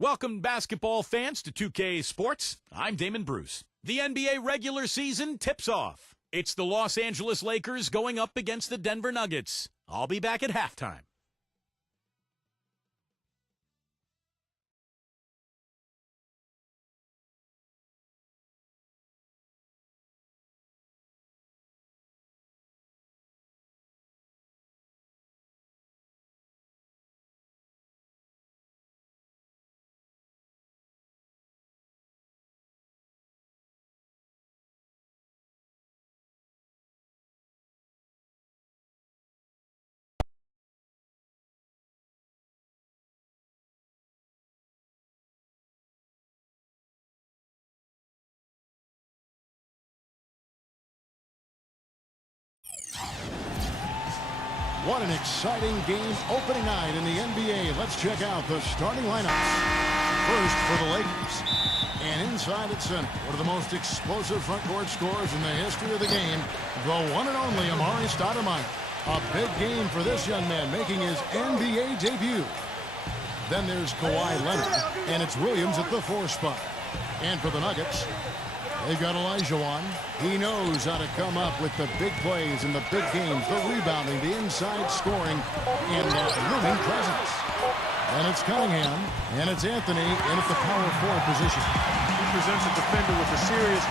Welcome, basketball fans, to 2K Sports. I'm Damon Bruce. The NBA regular season tips off. It's the Los Angeles Lakers going up against the Denver Nuggets. I'll be back at halftime. What an exciting game opening night in the NBA. Let's check out the starting lineups. First for the Lakers. And inside at center, one of the most explosive front court scorers in the history of the game, the one and only Amari Stoudemire. A big game for this young man making his NBA debut. Then there's Kawhi Leonard, and it's Williams at the 4 spot. And for the Nuggets, they've got Olajuwon. He knows how to come up with the big plays in the big games, the rebounding, the inside scoring, and that looming presence. And it's Cunningham, and it's Anthony in at the power forward position. He presents a defender with a serious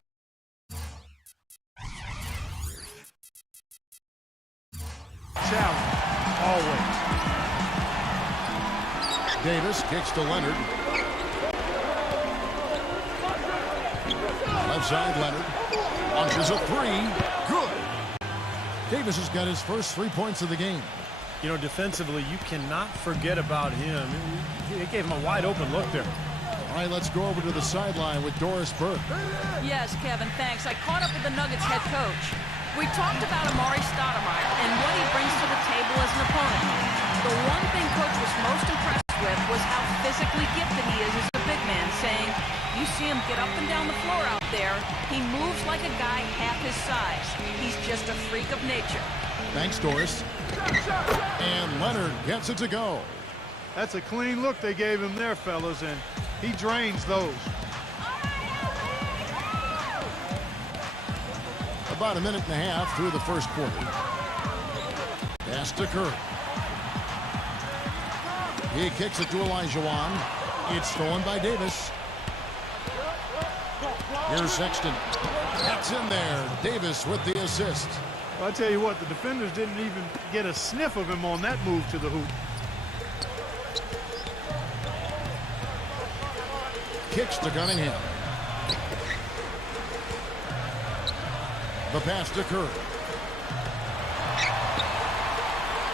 challenge, always. Davis kicks to Leonard. Left side, Leonard. Launches a three. Good. Davis has got his first 3 points of the game. You know, defensively, you cannot forget about him. It gave him a wide open look there. All right, let's go over to the sideline with Doris Burke. Yes, Kevin, thanks. I caught up with the Nuggets head coach. We talked about Amari Stoudemire and what he brings to the table as an opponent. The one thing coach was most impressed with was how physically gifted he is as a big man, saying, you see him get up and down the floor out there. He moves like a guy half his size. He's just a freak of nature. Thanks, Doris. And Leonard gets it to go. That's a clean look they gave him there, fellas, and he drains those. About a minute and a half through the first quarter. Pass to Curry. He kicks it to Olajuwon. It's stolen by Davis. Here's Sexton. That's in there. Davis with the assist. Well, I tell you what, the defenders didn't even get a sniff of him on that move to the hoop. Kicks to Cunningham. The pass to Curry.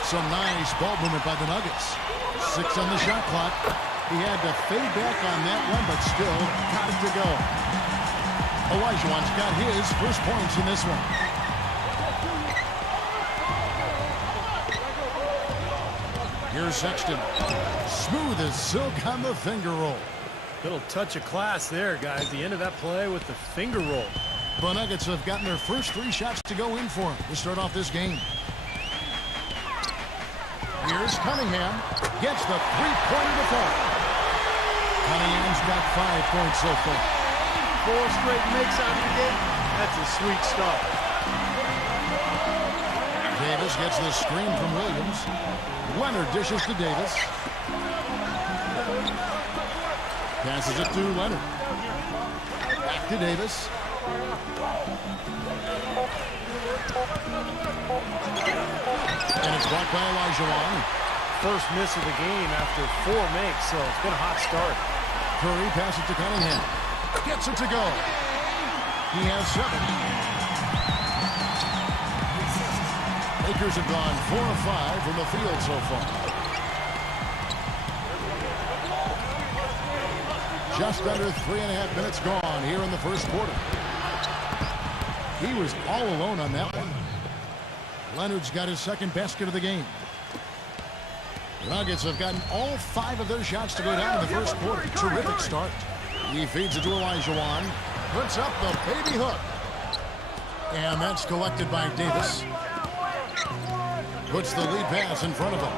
Some nice ball movement by the Nuggets. 6 on the shot clock. He had to fade back on that one, but still got it to go. Olajuwon's got his first points in this one. Here's Sexton. Smooth as silk on the finger roll. Little touch of class there, guys. The end of that play with the finger roll. The Nuggets have gotten their first 3 shots to go in for him to start off this game. Here's Cunningham. Gets the three-pointer to fall. Cunningham's got 5 points so far. 4 straight makes out of the game. That's a sweet start. Davis gets the screen from Williams. Leonard dishes to Davis. Passes it to Leonard. Back to Davis. And it's blocked by Olajuwon. First miss of the game after 4 makes, so it's been a hot start. Curry passes to Cunningham. Gets it to go. He has 7. Lakers have gone 4 of 5 from the field so far. Just under 3.5 minutes gone here in the first quarter. He was all alone on that one. Leonard's got his second basket of the game. The Nuggets have gotten all 5 of their shots to go down in the first quarter. Terrific start. He feeds it to Olajuwon. Puts up the baby hook. And that's collected by Davis. Puts the lead pass in front of him.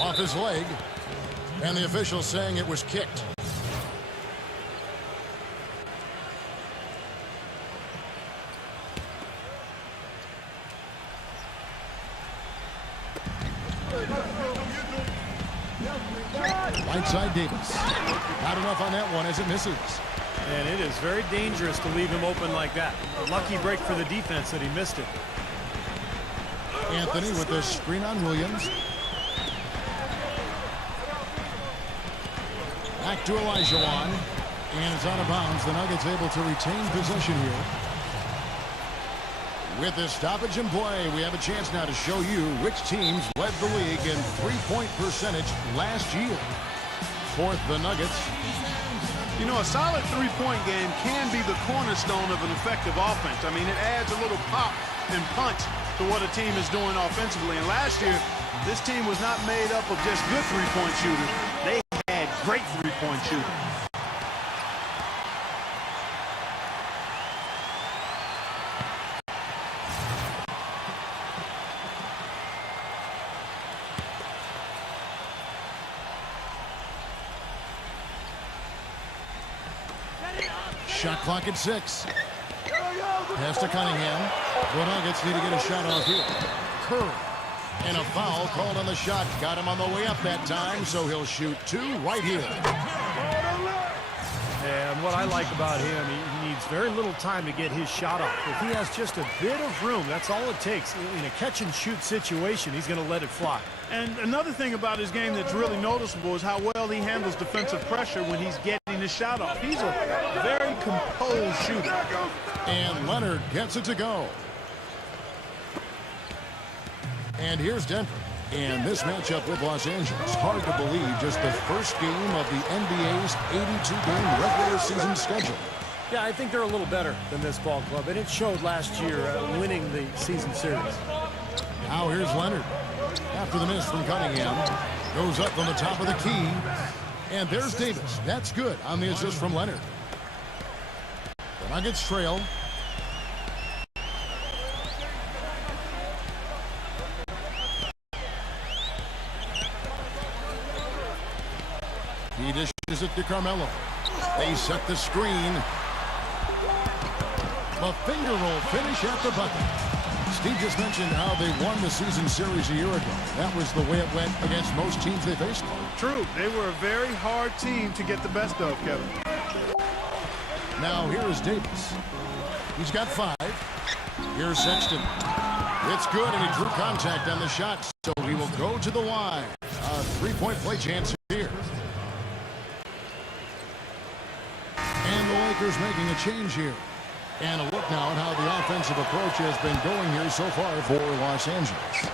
Off his leg. And the official saying it was kicked. Right side Davis. Not enough on that one as it misses. And it is very dangerous to leave him open like that. A lucky break for the defense that he missed it. Anthony with the screen on Williams. Back to Olajuwon. And it's out of bounds. The Nuggets able to retain possession here. With this stoppage in play, we have a chance now to show you which teams led the league in three-point percentage last year. Fourth, the Nuggets. You know, a solid three-point game can be the cornerstone of an effective offense. I mean, it adds a little pop and punch to what a team is doing offensively. And last year, this team was not made up of just good three-point shooters. They had great three-point shooters. Shot clock at 6. Pass to Cunningham. The Nuggets need to get a shot off here. Curry. And a foul called on the shot. Got him on the way up that time, so he'll shoot 2 right here. And what I like about him, he needs very little time to get his shot off. If he has just a bit of room, that's all it takes. In a catch-and-shoot situation, he's going to let it fly. And another thing about his game that's really noticeable is how well he handles defensive pressure when he's getting his shot off. He's a very composed shooter. And Leonard gets it to go. And here's Denver. And this matchup with Los Angeles, hard to believe, just the first game of the NBA's 82-game regular season schedule. Yeah, I think they're a little better than this ball club, and it showed last year winning the season series. Now here's Leonard. After the miss from Cunningham, goes up from the top of the key. And there's Davis. That's good on the assist from Leonard. The Nuggets trail. He dishes it to Carmelo. They set the screen. The finger roll finish at the bucket. Steve just mentioned how they won the season series a year ago. That was the way it went against most teams they faced. True. They were a very hard team to get the best of, Kevin. Now here is Davis. He's got 5. Here's Sexton. It's good, and he drew contact on the shot, so he will go to the line. A three-point play chance here. And the Lakers making a change here. And a look now at how the offensive approach has been going here so far for Los Angeles.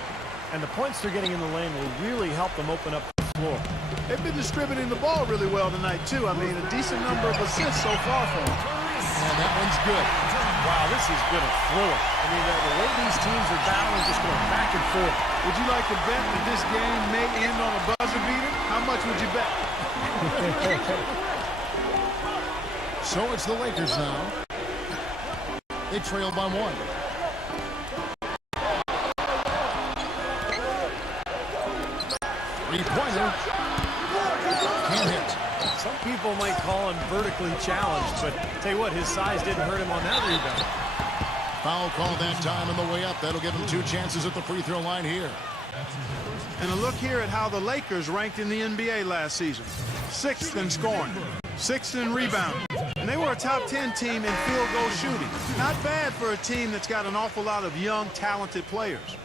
And the points they're getting in the lane will really help them open up the floor. They've been distributing the ball really well tonight, too. I mean, a decent number of assists so far for them. And that one's good. Wow, this has been a thriller. I mean, the way these teams are battling, just going back and forth. Would you like to bet that this game may end on a buzzer beater? How much would you bet? So it's the Lakers now. They trail by 1. Three-pointer. Can't hit. Some people might call him vertically challenged, but tell you what, his size didn't hurt him on that rebound. Foul called that time on the way up. That'll give him 2 chances at the free throw line here. And a look here at how the Lakers ranked in the NBA last season. 6th in scoring, 6th in rebounding. And they were a top 10 team in field goal shooting. Not bad for a team that's got an awful lot of young, talented players.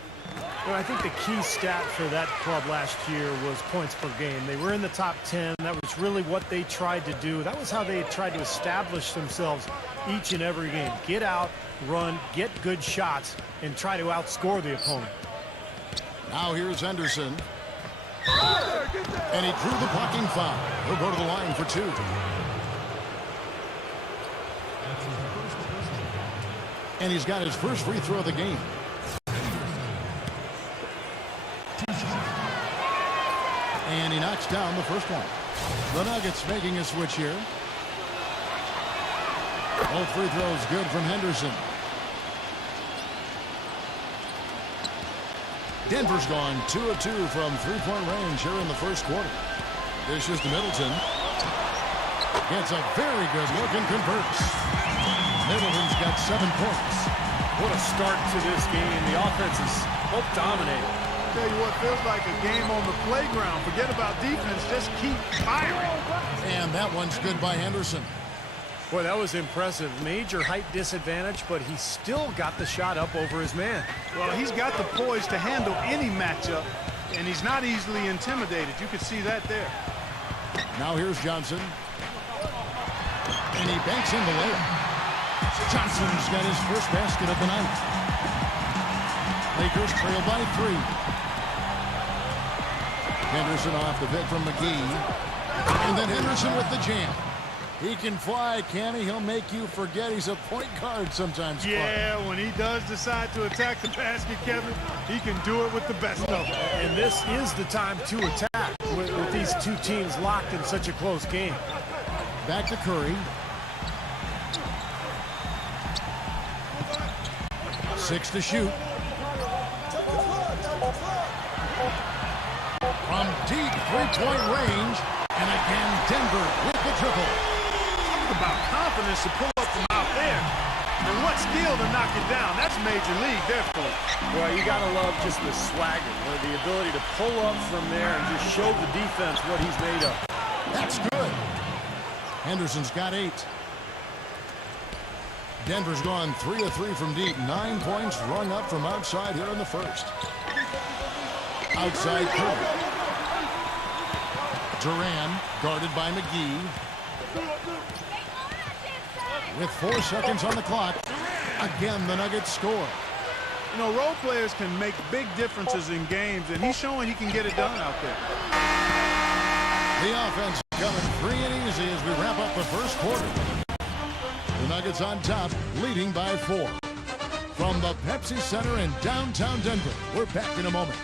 Well, I think the key stat for that club last year was points per game. They were in the top 10. That was really what they tried to do. That was how they tried to establish themselves each and every game. Get out, run, get good shots, and try to outscore the opponent. Now here's Henderson. And he drew the blocking foul. He'll go to the line for 2. And he's got his first free throw of the game. And he knocks down the first one. The Nuggets making a switch here. Both free throws good from Henderson. Denver's gone 2 of 2 from three-point range here in the first quarter. Dishes to Middleton. Gets a very good look and converts. Middleton's got 7 points. What a start to this game. The offense is both dominating. Tell you what, feels like a game on the playground. Forget about defense, just keep firing. And that one's good by Henderson. Boy, that was impressive. Major height disadvantage, but he still got the shot up over his man. Well, he's got the poise to handle any matchup, and he's not easily intimidated. You can see that there. Now here's Johnson. And he banks in the layup. Johnson's got his first basket of the night. Lakers trail by 3. Henderson off the pick from McGee. And then Henderson with the jam. He can fly, can he? He'll make you forget he's a point guard sometimes. Yeah, when he does decide to attack the basket, Kevin, he can do it with the best of them. And this is the time to attack with these two teams locked in such a close game. Back to Curry. 6 to shoot. From deep three-point range. And again, Denver with the triple. Talk about confidence to pull up from out there. And what skill to knock it down. That's major league there for it. Well, you got to love just the swagger, the ability to pull up from there and just show the defense what he's made of. That's good. Henderson's got 8. Denver's gone 3 of 3 from deep. 9 points rung up from outside here in the first. Outside Curry. Duran guarded by McGee. With 4 seconds on the clock. Again, the Nuggets score. You know, role players can make big differences in games, and he's showing he can get it done out there. The offense coming free and easy as we wrap up the first quarter. The Nuggets on top, leading by 4. From the Pepsi Center in downtown Denver, we're back in a moment.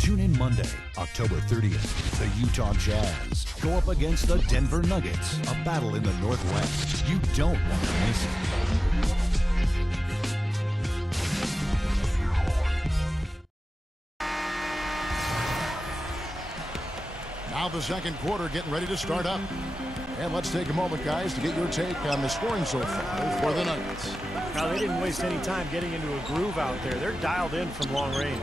Tune in Monday, October 30th. The Utah Jazz go up against the Denver Nuggets, a battle in the Northwest. You don't want to miss it. Now the second quarter getting ready to start up. And let's take a moment, guys, to get your take on the scoring so far for the Nuggets. Now, they didn't waste any time getting into a groove out there. They're dialed in from long range.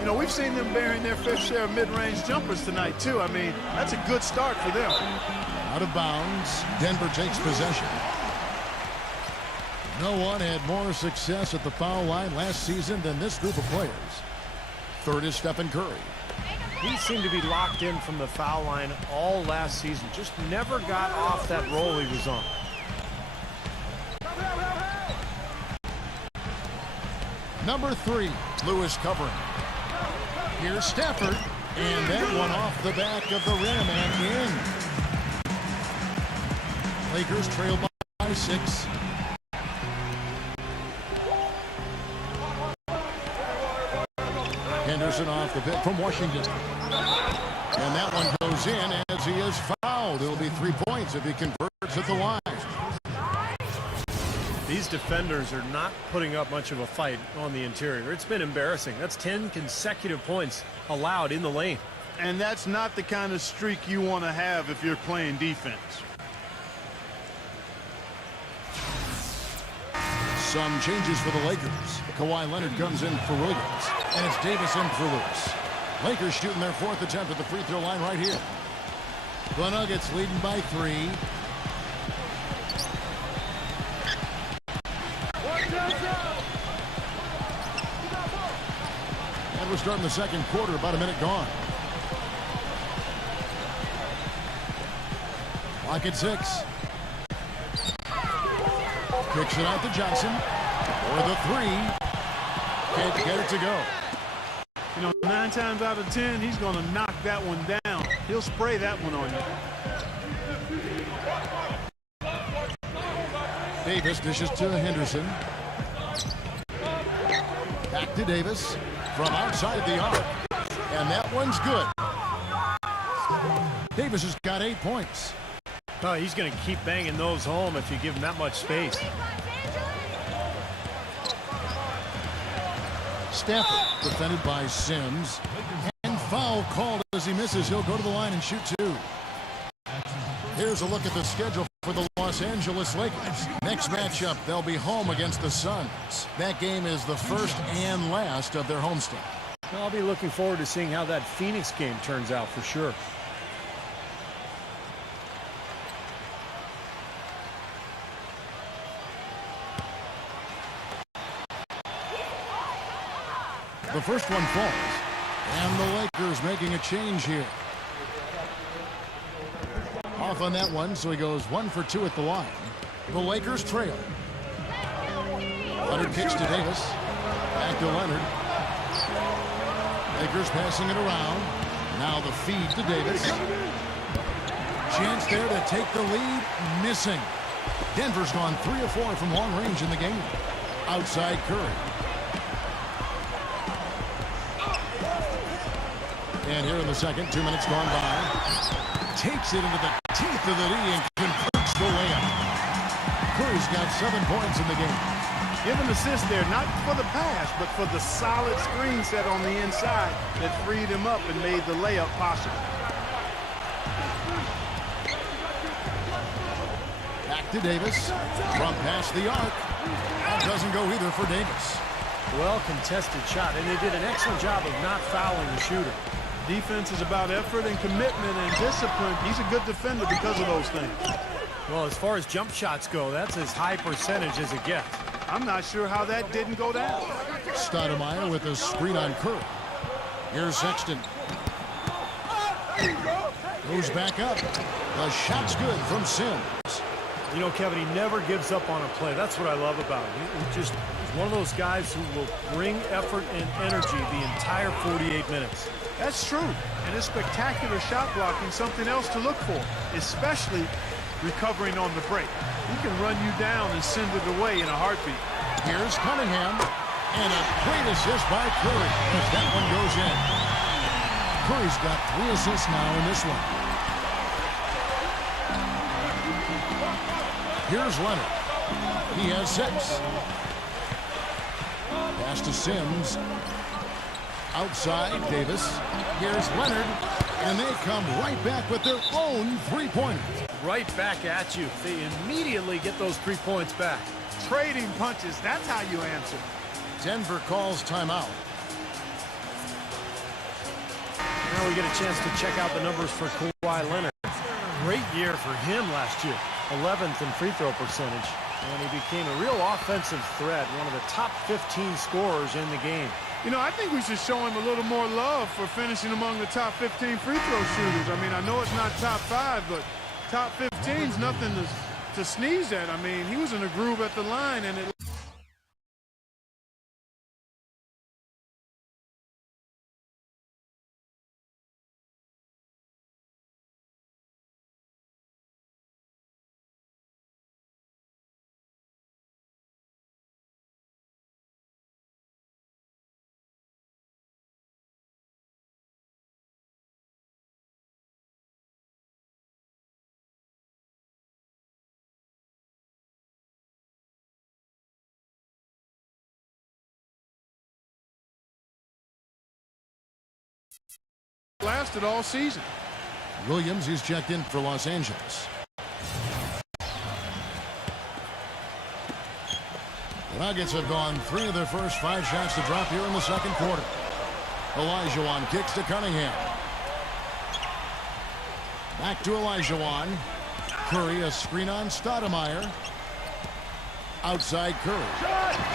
You know, we've seen them bearing their fair share of mid-range jumpers tonight, too. I mean, that's a good start for them. Out of bounds. Denver takes possession. No one had more success at the foul line last season than this group of players. Third is Stephen Curry. He seemed to be locked in from the foul line all last season. Just never got off that roll he was on. Number 3, Lewis covering. Here's Stafford. And that one off the back of the rim and in. Lakers trail by 6. Henderson off the pick from Washington. And that one goes in as he is fouled. It'll be 3 points if he converts at the line. These defenders are not putting up much of a fight on the interior. It's been embarrassing. That's 10 consecutive points allowed in the lane. And that's not the kind of streak you want to have if you're playing defense. Some changes for the Lakers. Kawhi Leonard comes in for Williams. And it's Davis in for Lewis. Lakers shooting their 4th attempt at the free throw line right here. The Nuggets leading by 3. And we're starting the second quarter, about a minute gone. Clock at 6. Kicks it out to Johnson. For the 3. Can't get it to go. You know, 9 times out of 10, he's going to knock that one down. He'll spray that one on you. Davis dishes to Henderson. Back to Davis from outside the arc. And that one's good. Davis has got 8 points. Oh, he's going to keep banging those home if you give him that much space. Stafford defended by Sims. And foul called as he misses. He'll go to the line and shoot two. Here's a look at the schedule for the Los Angeles Lakers. Next matchup, they'll be home against the Suns. That game is the first and last of their homestand. I'll be looking forward to seeing how that Phoenix game turns out for sure. The first one falls, and the Lakers making a change here. Off on that one, so he goes 1 for 2 at the line. The Lakers trail. Leonard kicks to Davis. Back to Leonard. Lakers passing it around. Now the feed to Davis. Chance there to take the lead. Missing. Denver's gone 3 of 4 from long range in the game. Outside Curry. And here in the second, 2 minutes gone by. Takes it into the teeth of the D and converts the layup. Curry's got 7 points in the game. Give an assist there, not for the pass, but for the solid screen set on the inside that freed him up and made the layup possible. Back to Davis. From past the arc. That doesn't go either for Davis. Well contested shot, and they did an excellent job of not fouling the shooter. Defense is about effort and commitment and discipline. He's a good defender because of those things. Well, as far as jump shots go, that's as high percentage as it gets. I'm not sure how that didn't go down. Stoudemire with a screen on Curry. Here's Sexton. Goes back up. The shot's good from Sims. You know, Kevin, he never gives up on a play. That's what I love about him. He's one of those guys who will bring effort and energy the entire 48 minutes. That's true. And his spectacular shot blocking, something else to look for, especially recovering on the break. He can run you down and send it away in a heartbeat. Here's Cunningham. And a great assist by Curry as that one goes in. Curry's got 3 assists now in this one. Here's Leonard. He has 6. Pass to Sims. Outside, Davis. Here's Leonard. And they come right back with their own 3-pointer. Right back at you. They immediately get those 3 points back. Trading punches, that's how you answer. Denver calls timeout. Now we get a chance to check out the numbers for Kawhi Leonard. Great year for him last year. 11th in free throw percentage. And he became a real offensive threat, one of the top 15 scorers in the game. You know, I think we should show him a little more love for finishing among the top 15 free throw shooters. I mean, I know it's not top 5, but top 15 is nothing to sneeze at. I mean, he was in a groove at the line, and it lasted all season. Williams, he's checked in for Los Angeles. The Nuggets have gone 3 of their first 5 shots to drop here in the second quarter. Olajuwon kicks to Cunningham. Back to Olajuwon. Curry, a screen on Stoudemire. Outside Curry.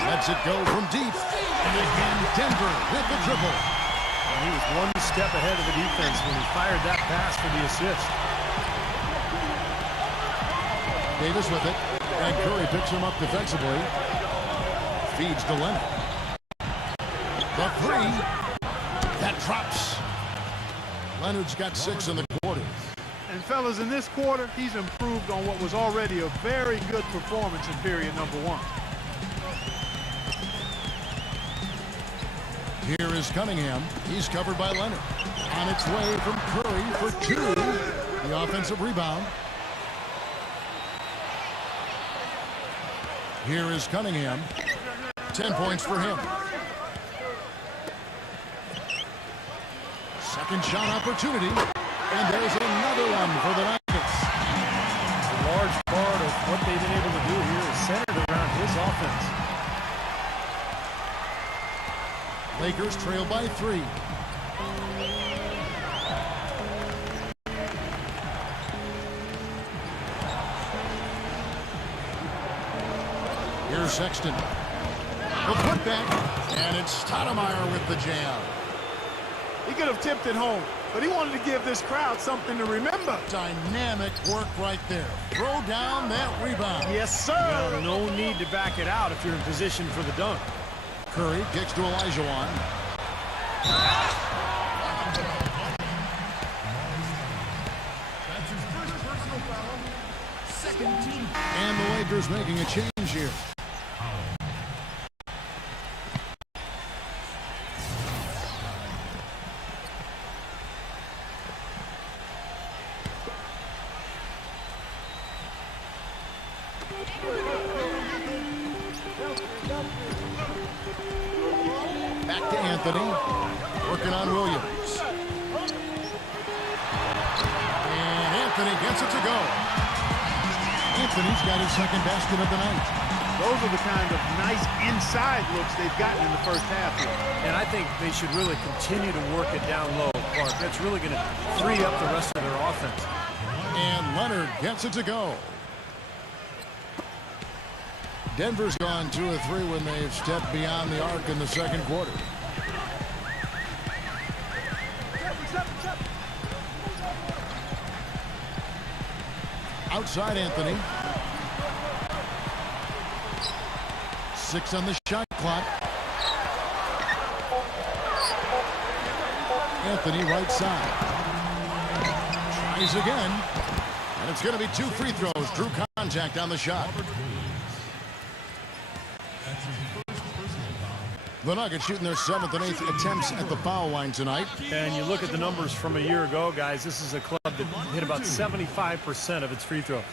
Lets it go from deep. And again, Denver with the triple. And he was one step ahead of the defense when he fired that pass for the assist. Davis with it. And Curry picks him up defensively. Feeds to Leonard. The 3. That drops. Leonard's got 6 in the quarter. And fellas, in this quarter, he's improved on what was already a very good performance in period number 1. Here is Cunningham. He's covered by Leonard. On its way from Curry for 2. The offensive rebound. Here is Cunningham. 10 points for him. Second shot opportunity. And there's another one for the Nuggets. A large part of what they've been able to do here is centered around his offense. Lakers trail by 3. Here's Sexton. The putback, and it's Stoudemire with the jam. He could have tipped it home, but he wanted to give this crowd something to remember. Dynamic work right there. Throw down that rebound. Yes, sir. Well, no need to back it out if you're in position for the dunk. Curry kicks to Olajuwon. And the Lakers making a change here. Back to Anthony. Working on Williams. And Anthony gets it to go. Anthony's got his second basket of the night. Those are the kind of nice inside looks they've gotten in the first half here. And I think they should really continue to work it down low, Clark. That's really going to free up the rest of their offense. And Leonard gets it to go. Denver's gone 2 of 3 when they've stepped beyond the arc in the second quarter. Outside Anthony. 6 on the shot clock. Anthony right side. Tries again. And it's going to be 2 free throws. Drew contact on the shot. The Nuggets shooting their 7th and 8th attempts at the foul line tonight. And you look at the numbers from a year ago, guys, this is a club that hit about 75% of its free throws.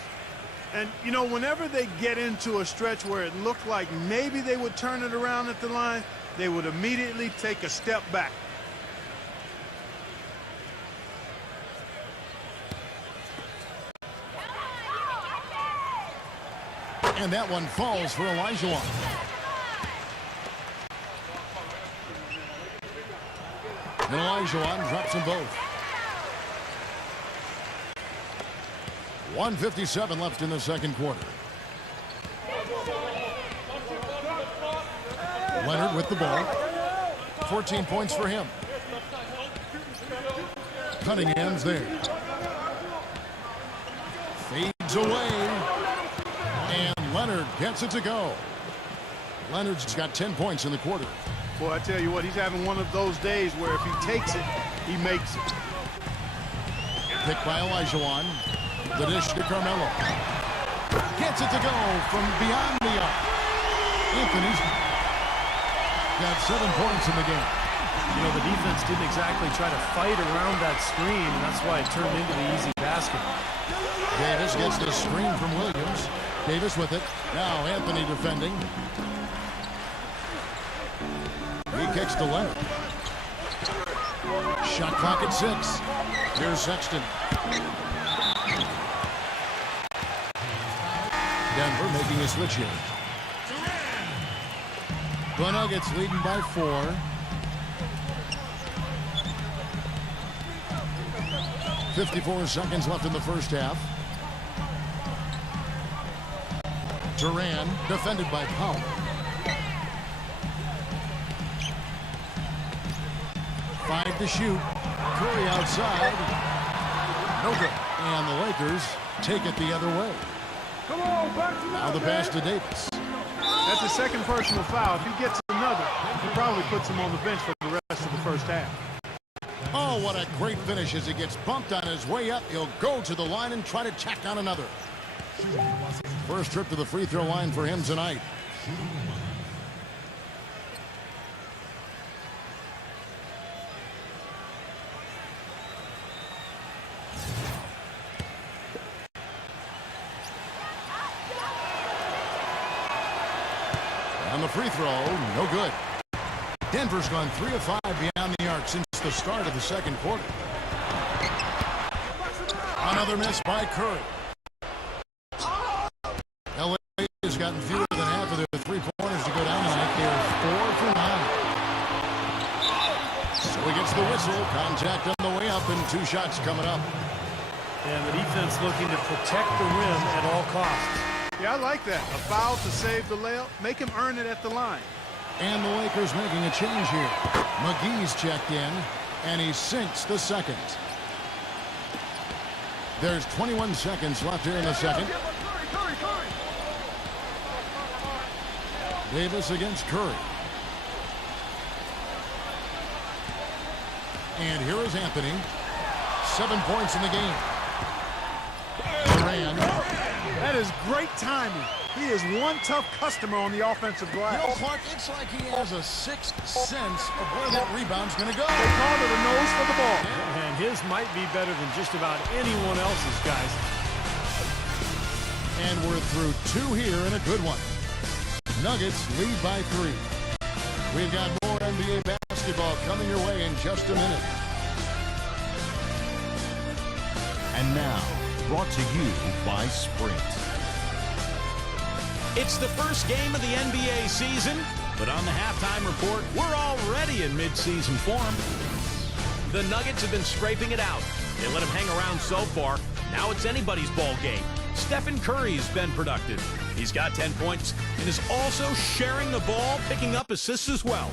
And, you know, whenever they get into a stretch where it looked like maybe they would turn it around at the line, they would immediately take a step back. And that one falls for Olajuwon. And Olajuwon drops them both. 1:57 left in the second quarter. Leonard with the ball. 14 points for him. Cunningham's there. Fades away. And Leonard gets it to go. Leonard's got 10 points in the quarter. Boy, I tell you what, he's having one of those days where if he takes it, he makes it. Picked by Olajuwon. The dish to Carmelo. Gets it to go from beyond the arc. Anthony's got 7 points in the game. You know, the defense didn't exactly try to fight around that screen, and that's why it turned into the easy basket. Davis gets the screen from Williams. Davis with it. Now Anthony defending. He kicks to Leonard. Shot clock at 6. Here's Sexton. Denver making a switch here. The Nuggets leading by 4. 54 seconds left in the first half. Duran defended by Powell. 5 to shoot. Curry outside. No good. And the Lakers take it the other way. Now the pass to Davis. That's his second personal foul. If he gets another, he probably puts him on the bench for the rest of the first half. Oh, what a great finish as he gets bumped on his way up. He'll go to the line and try to tack on another. First trip to the free throw line for him tonight. on the free throw. No good. Denver's gone 3 of 5 beyond the arc since the start of the second quarter. Another miss by Curry. LA has gotten fewer than half of their three-pointers to go down tonight. They're 4 for 9. So he gets the whistle. Contact on the way up and 2 shots coming up. And the defense looking to protect the rim at all costs. Yeah, I like that. A foul to save the layup. Make him earn it at the line. And the Lakers making a change here. McGee's checked in, and he sinks the second. There's 21 seconds left here in the second. Davis against Curry. And here is Anthony. 7 points in the game. Durant. That is great timing. He is one tough customer on the offensive glass. You know, Clark, it's like he has a sixth sense of where that rebound's going to go. They call it a nose for the ball. And his might be better than just about anyone else's, guys. And we're through 2 here and a good one. Nuggets lead by 3. We've got more NBA basketball coming your way in just a minute. And now, brought to you by Sprint. It's the first game of the NBA season, but on the halftime report, we're already in mid-season form. The Nuggets have been scraping it out. They let him hang around so far. Now it's anybody's ball game. Stephen Curry's been productive. He's got 10 points and is also sharing the ball, picking up assists as well.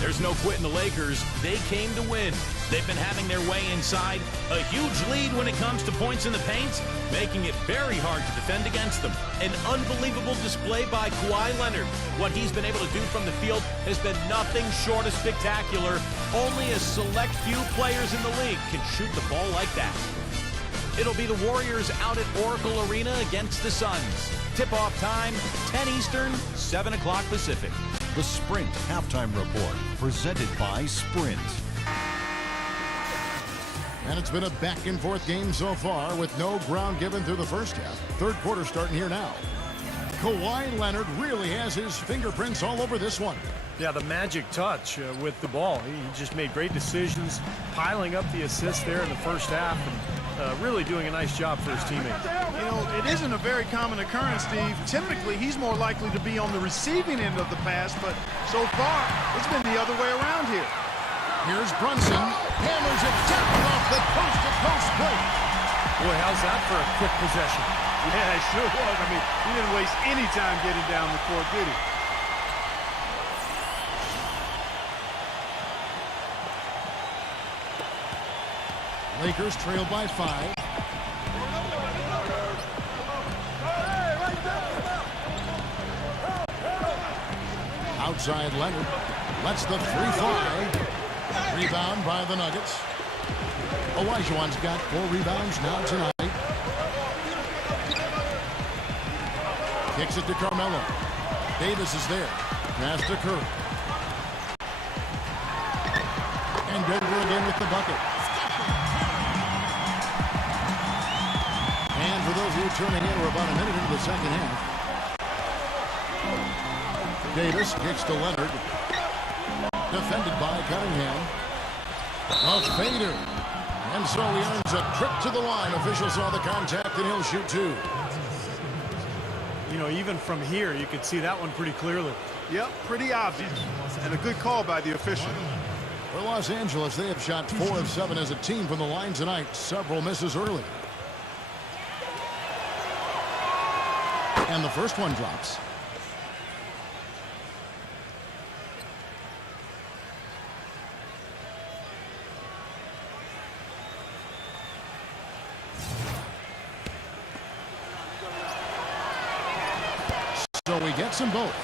There's no quitting the Lakers. They came to win. They've been having their way inside. A huge lead when it comes to points in the paint, making it very hard to defend against them. An unbelievable display by Kawhi Leonard. What he's been able to do from the field has been nothing short of spectacular. Only a select few players in the league can shoot the ball like that. It'll be the Warriors out at Oracle Arena against the Suns. Tip-off time, 10 Eastern, 7 o'clock Pacific. The Sprint Halftime Report, presented by Sprint. And it's been a back-and-forth game so far with no ground given through the first half. Third quarter starting here now. Kawhi Leonard really has his fingerprints all over this one. Yeah, the magic touch with the ball. He just made great decisions, piling up the assists there in the first half, and really doing a nice job for his teammates. You know, it isn't a very common occurrence, Steve. Typically, he's more likely to be on the receiving end of the pass, but so far, it's been the other way around here. Here's Brunson. Hammers it down off the coast-to-coast plate. Boy, how's that for a quick possession? Yeah, it sure was. I mean, he didn't waste any time getting down the court, did he? Lakers trail by 5. Outside Leonard. Lets the 3 fly. Rebound by the Nuggets. Olajuwon's got 4 rebounds now tonight. Kicks it to Carmelo. Davis is there. Pass to Curry. And Denver again with the bucket. And for those of you tuning in, we're about a minute into the second half. Davis kicks to Leonard. Defended by Cunningham. A fader. And so he earns a trip to the line. Official saw the contact, and he'll shoot 2. You know, even from here, you could see that one pretty clearly. Yep, pretty obvious. And a good call by the official. For Los Angeles, they have shot 4 of 7 as a team from the line tonight. Several misses early. And the first one drops. So he gets them both.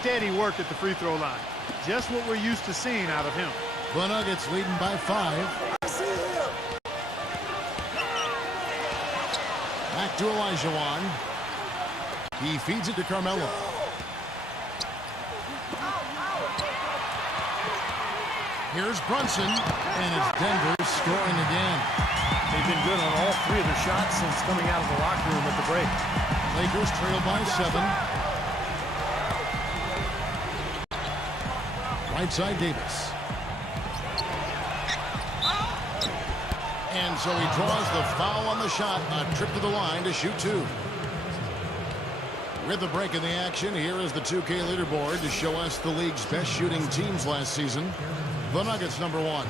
Steady work at the free throw line. Just what we're used to seeing out of him. The Nuggets leading by 5. Back to Olajuwon. He feeds it to Carmelo. Here's Brunson, and it's Denver scoring again. They've been good on all 3 of their shots since coming out of the locker room at the break. Lakers trail by 7. Right side Davis. And so he draws the foul on the shot. A trip to the line to shoot 2. With the break in the action, here is the 2K leaderboard to show us the league's best shooting teams last season. The Nuggets, number 1.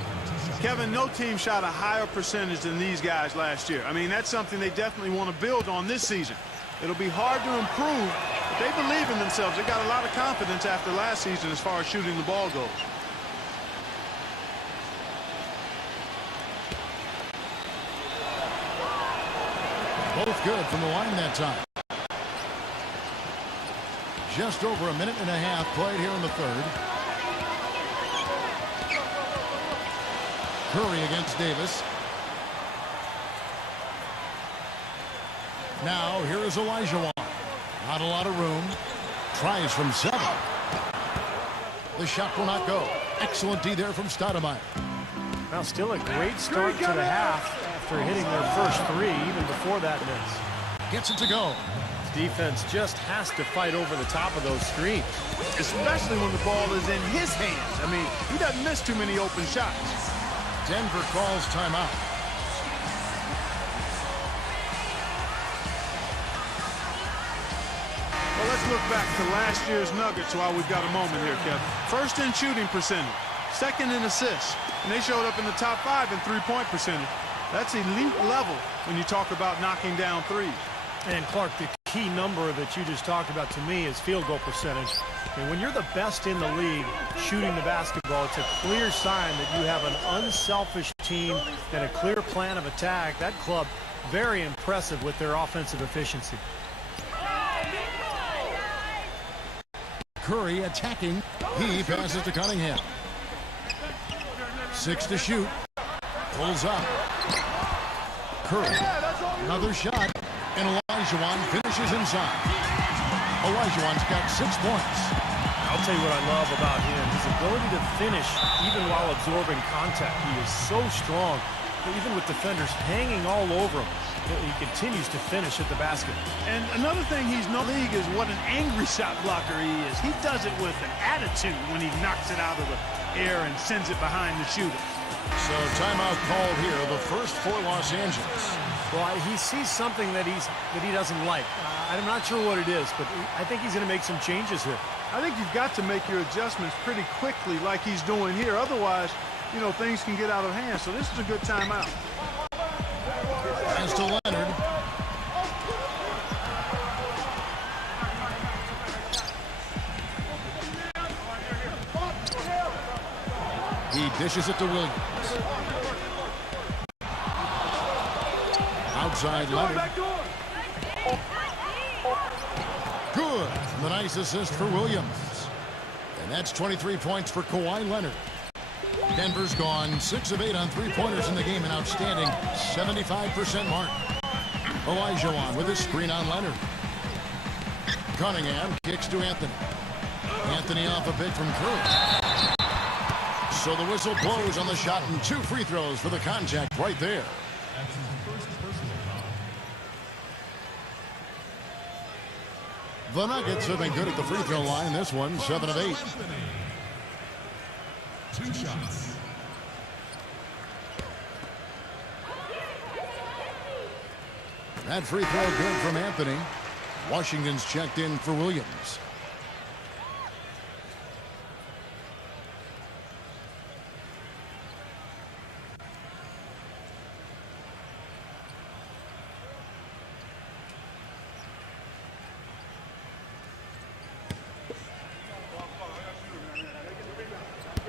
Kevin, no team shot a higher percentage than these guys last year. I mean, that's something they definitely want to build on this season. It'll be hard to improve, but they believe in themselves. They got a lot of confidence after last season as far as shooting the ball goes. Both good from the line that time. Just over a minute and a half played here in the third. Curry against Davis. Now here is Olajuwon. Not a lot of room. Tries from 7. The shot will not go. Excellent D there from Stoudemire. Now still a great start to the half after hitting their first 3 even before that miss. Gets it to go. Defense just has to fight over the top of those screens. Especially when the ball is in his hands. I mean, he doesn't miss too many open shots. Denver calls timeout. Well, let's look back to last year's Nuggets while we've got a moment here, Kevin. First in shooting percentage, second in assists, and they showed up in the top 5 in three-point percentage. That's elite level when you talk about knocking down threes. And Clark, the key number that you just talked about to me is field goal percentage. And when you're the best in the league shooting the basketball, it's a clear sign that you have an unselfish team and a clear plan of attack. That club, very impressive with their offensive efficiency. Curry attacking. He passes to Cunningham. 6 to shoot. Pulls up. Curry. Another shot. And Olajuwon finishes inside. Olajuwon's got 6 points. I'll tell you what I love about him. His ability to finish even while absorbing contact. He is so strong. Even with defenders hanging all over him, he continues to finish at the basket. And another thing he's no league is what an angry shot blocker he is. He does it with an attitude when he knocks it out of the air and sends it behind the shooter. So timeout called here, the first for Los Angeles. Well, he sees something that he doesn't like. I'm not sure what it is, but I think he's going to make some changes here. I think you've got to make your adjustments pretty quickly like he's doing here. Otherwise, you know, things can get out of hand. So this is a good timeout. Pass to Leonard. He dishes it to Williams. Outside Leonard. Good. The nice assist for Williams. And that's 23 points for Kawhi Leonard. Denver's gone 6 of 8 on three-pointers in the game, an outstanding 75% mark. Olajuwon with a screen on Leonard. Cunningham kicks to Anthony. Anthony off a bit from Curry. So the whistle blows on the shot and 2 free throws for the contact right there. The Nuggets have been good at the free throw line. This one, 7 of 8. 2 shots. That free throw good from Anthony. Washington's checked in for Williams.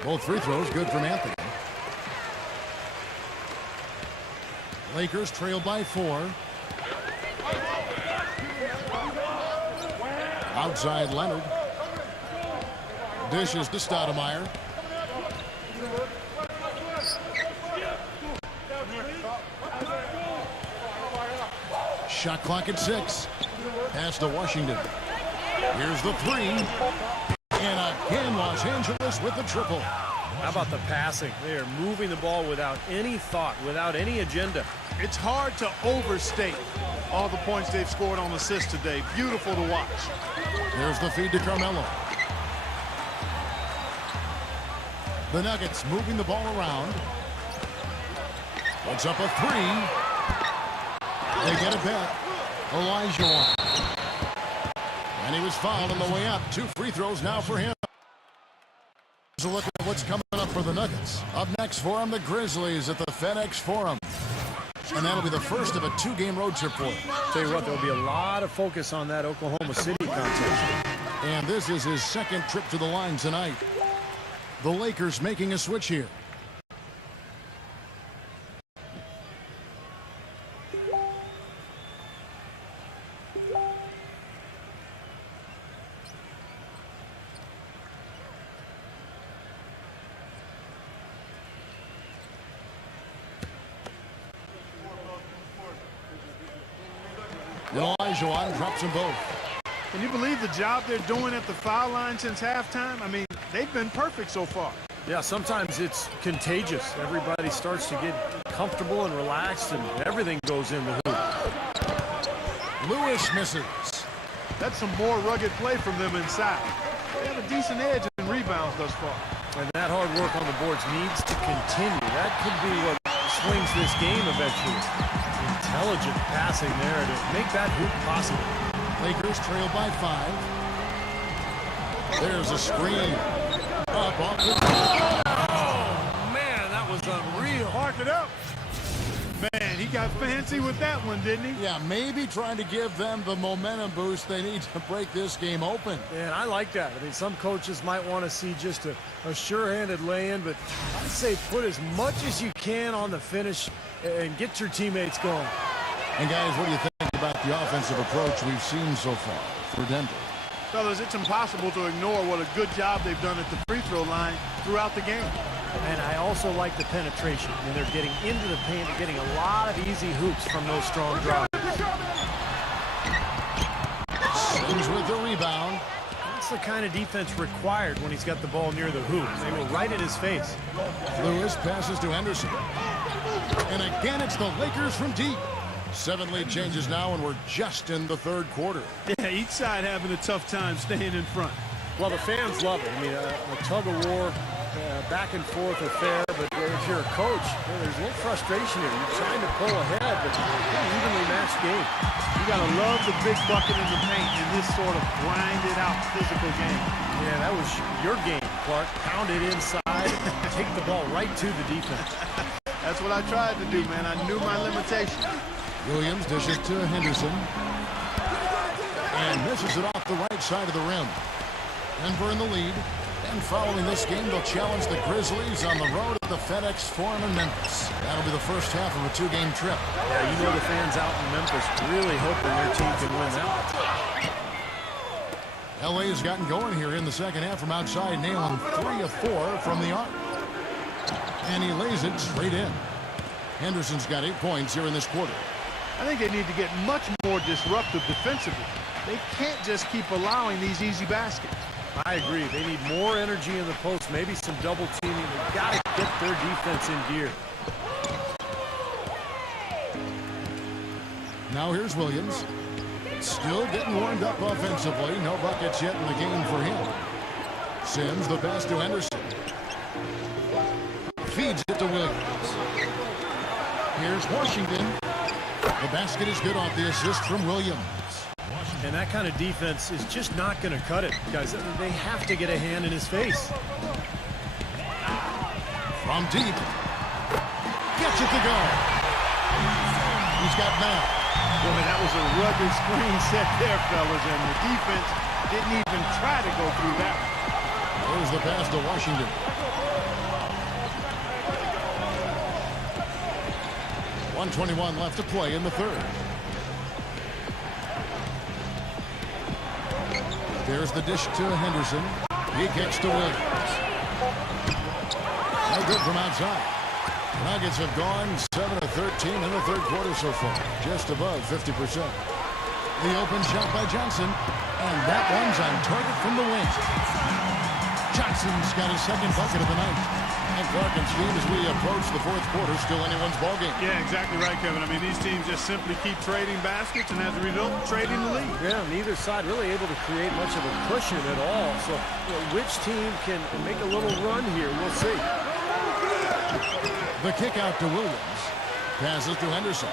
Both free throws good from Anthony. Lakers trail by 4. Outside Leonard. Dishes to Stoudemire. Shot clock at 6. Pass to Washington. Here's the 3. And again, Los Angeles with the triple. How about the passing? They are moving the ball without any thought, without any agenda. It's hard to overstate all the points they've scored on assists today. Beautiful to watch. There's the feed to Carmelo. The Nuggets moving the ball around. Puts up a three. They get it back. Elijah. And he was fouled on the way up. 2 free throws now for him. Here's a look at what's coming up for the Nuggets. Up next for them, the Grizzlies at the FedEx Forum. And that'll be the first of a 2-game road trip for him. Tell you what, there'll be a lot of focus on that Oklahoma City contest. And this is his second trip to the line tonight. The Lakers making a switch here. Elijah drops them both. Can you believe the job they're doing at the foul line since halftime? I mean, they've been perfect so far. Yeah, sometimes it's contagious. Everybody starts to get comfortable and relaxed, and everything goes in the hoop. Lewis misses. That's some more rugged play from them inside. They have a decent edge in rebounds thus far. And that hard work on the boards needs to continue. That could be what swings this game eventually. Intelligent passing there to make that hoop possible. Lakers trail by 5. There's a screen. Up off the... Oh, man, that was unreal. Mark it up. Man, he got fancy with that one, didn't he? Yeah, maybe trying to give them the momentum boost they need to break this game open. Man, I like that. I mean, some coaches might want to see just a sure-handed lay-in, but I'd say put as much as you can on the finish and get your teammates going. And guys, what do you think about the offensive approach we've seen so far for Denver? Fellas, it's impossible to ignore what a good job they've done at the free throw line throughout the game. And I also like the penetration. I mean, they're getting into the paint and getting a lot of easy hoops from those strong drives. Sims with the rebound. That's the kind of defense required when he's got the ball near the hoop. They were right in his face. Lewis passes to Henderson. And again, it's the Lakers from deep. 7 lead changes now, and we're just in the third quarter. Yeah, each side having a tough time staying in front. Well, the fans love it. I mean, a tug-of-war, back and forth affair, but if you're a coach, there's a little frustration here. You're trying to pull ahead, but it's an evenly matched game. You got to love the big bucket in the paint in this sort of grinded-out physical game. Yeah, that was your game, Clark. Pound it inside, take the ball right to the defense. That's what I tried to do, man. I knew my limitations. Williams dishes to Henderson. And misses it off the right side of the rim. Denver in the lead. And following this game, they'll challenge the Grizzlies on the road at the FedEx Forum in Memphis. That'll be the first half of a 2-game trip. Yeah, you know the fans out in Memphis really hoping their team can win that. LA has gotten going here in the second half from outside, nailing 3 of 4 from the arc. And he lays it straight in. Henderson's got 8 points here in this quarter. I think they need to get much more disruptive defensively. They can't just keep allowing these easy baskets. I agree. They need more energy in the post, maybe some double teaming. They've got to get their defense in gear. Now here's Williams. Still getting warmed up offensively. No buckets yet in the game for him. Sims the pass to Henderson. Feeds it to Williams. Here's Washington. The basket is good off the assist from Williams. And that kind of defense is just not going to cut it, guys. They have to get a hand in his face. From deep. Gets it to go. He's got 9. Boy, that was a rugged screen set there, fellas, and the defense didn't even try to go through that. There's the pass to Washington. .121 left to play in the third. There's the dish to Henderson. He kicks to Williams. No good from outside. Nuggets have gone 7 of 13 in the third quarter so far, just above 50%. The open shot by Johnson, and that one's on target from the wing. Johnson's got his second bucket of the night. And Clark and Steve, as we approach the fourth quarter, still anyone's ballgame. Yeah, exactly right, Kevin. I mean, these teams just simply keep trading baskets, and as a result, trading the lead. Yeah, neither side really able to create much of a cushion at all. So which team can make a little run here? We'll see. The kick out to Williams. Passes to Henderson.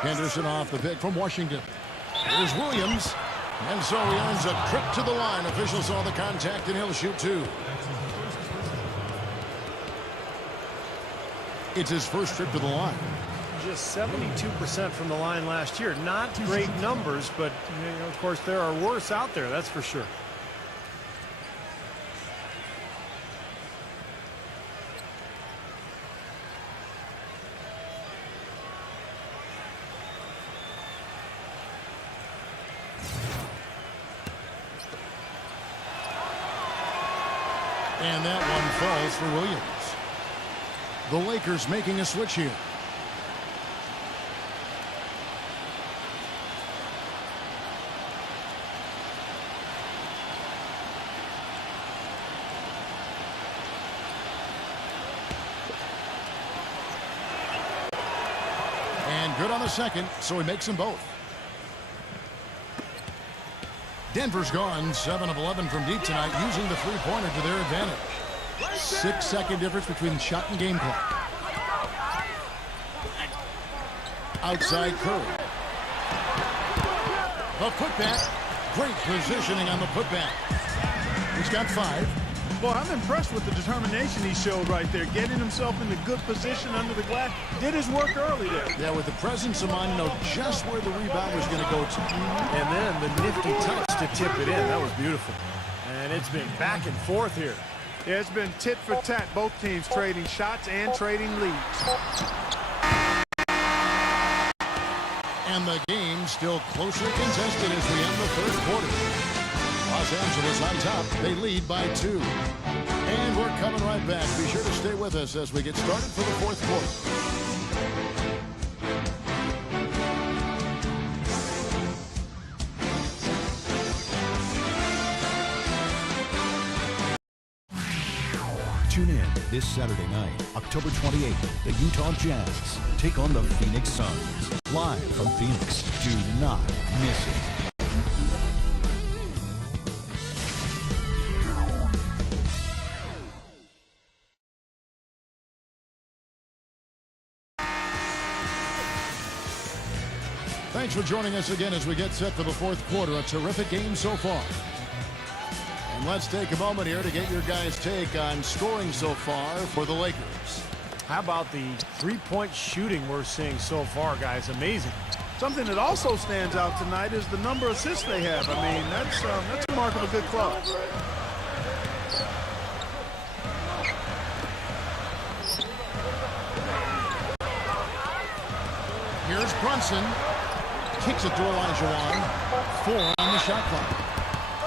Henderson off the pick from Washington. Here's Williams. And so he earns a trip to the line. Officials saw the contact, and he'll shoot two. It's his first trip to the line. Just 72% from the line last year. Not great numbers, but you know, of course there are worse out there, that's for sure. And that one falls for Williams. The Lakers making a switch here. And good on the second, so he makes them both. Denver's gone 7 of 11 from deep tonight, using the three-pointer to their advantage. 6-second difference between shot and game clock. Outside Curry. The putback. Great positioning on the putback. He's got 5. Boy, I'm impressed with the determination he showed right there, getting himself in the good position under the glass. Did his work early there. Yeah, with the presence of mind, know just where the rebound was going to go to. And then the nifty touch to tip it in. That was beautiful. And it's been back and forth here. Yeah, it's been tit for tat. Both teams trading shots and trading leads. And the game still closely contested as we end the third quarter. Los Angeles on top. They lead by 2. And we're coming right back. Be sure to stay with us as we get started for the fourth quarter. Tune in this Saturday night, October 28th. The Utah Jazz take on the Phoenix Suns. Live from Phoenix. Do not miss it. Thanks for joining us again as we get set for the fourth quarter. A terrific game so far. And let's take a moment here to get your guys' take on scoring so far for the Lakers. How about the three-point shooting we're seeing so far, guys? Amazing. Something that also stands out tonight is the number of assists they have. I mean, that's a mark of a good club. Here's Brunson. Kicks it to Olajuwon. 4 on the shot clock.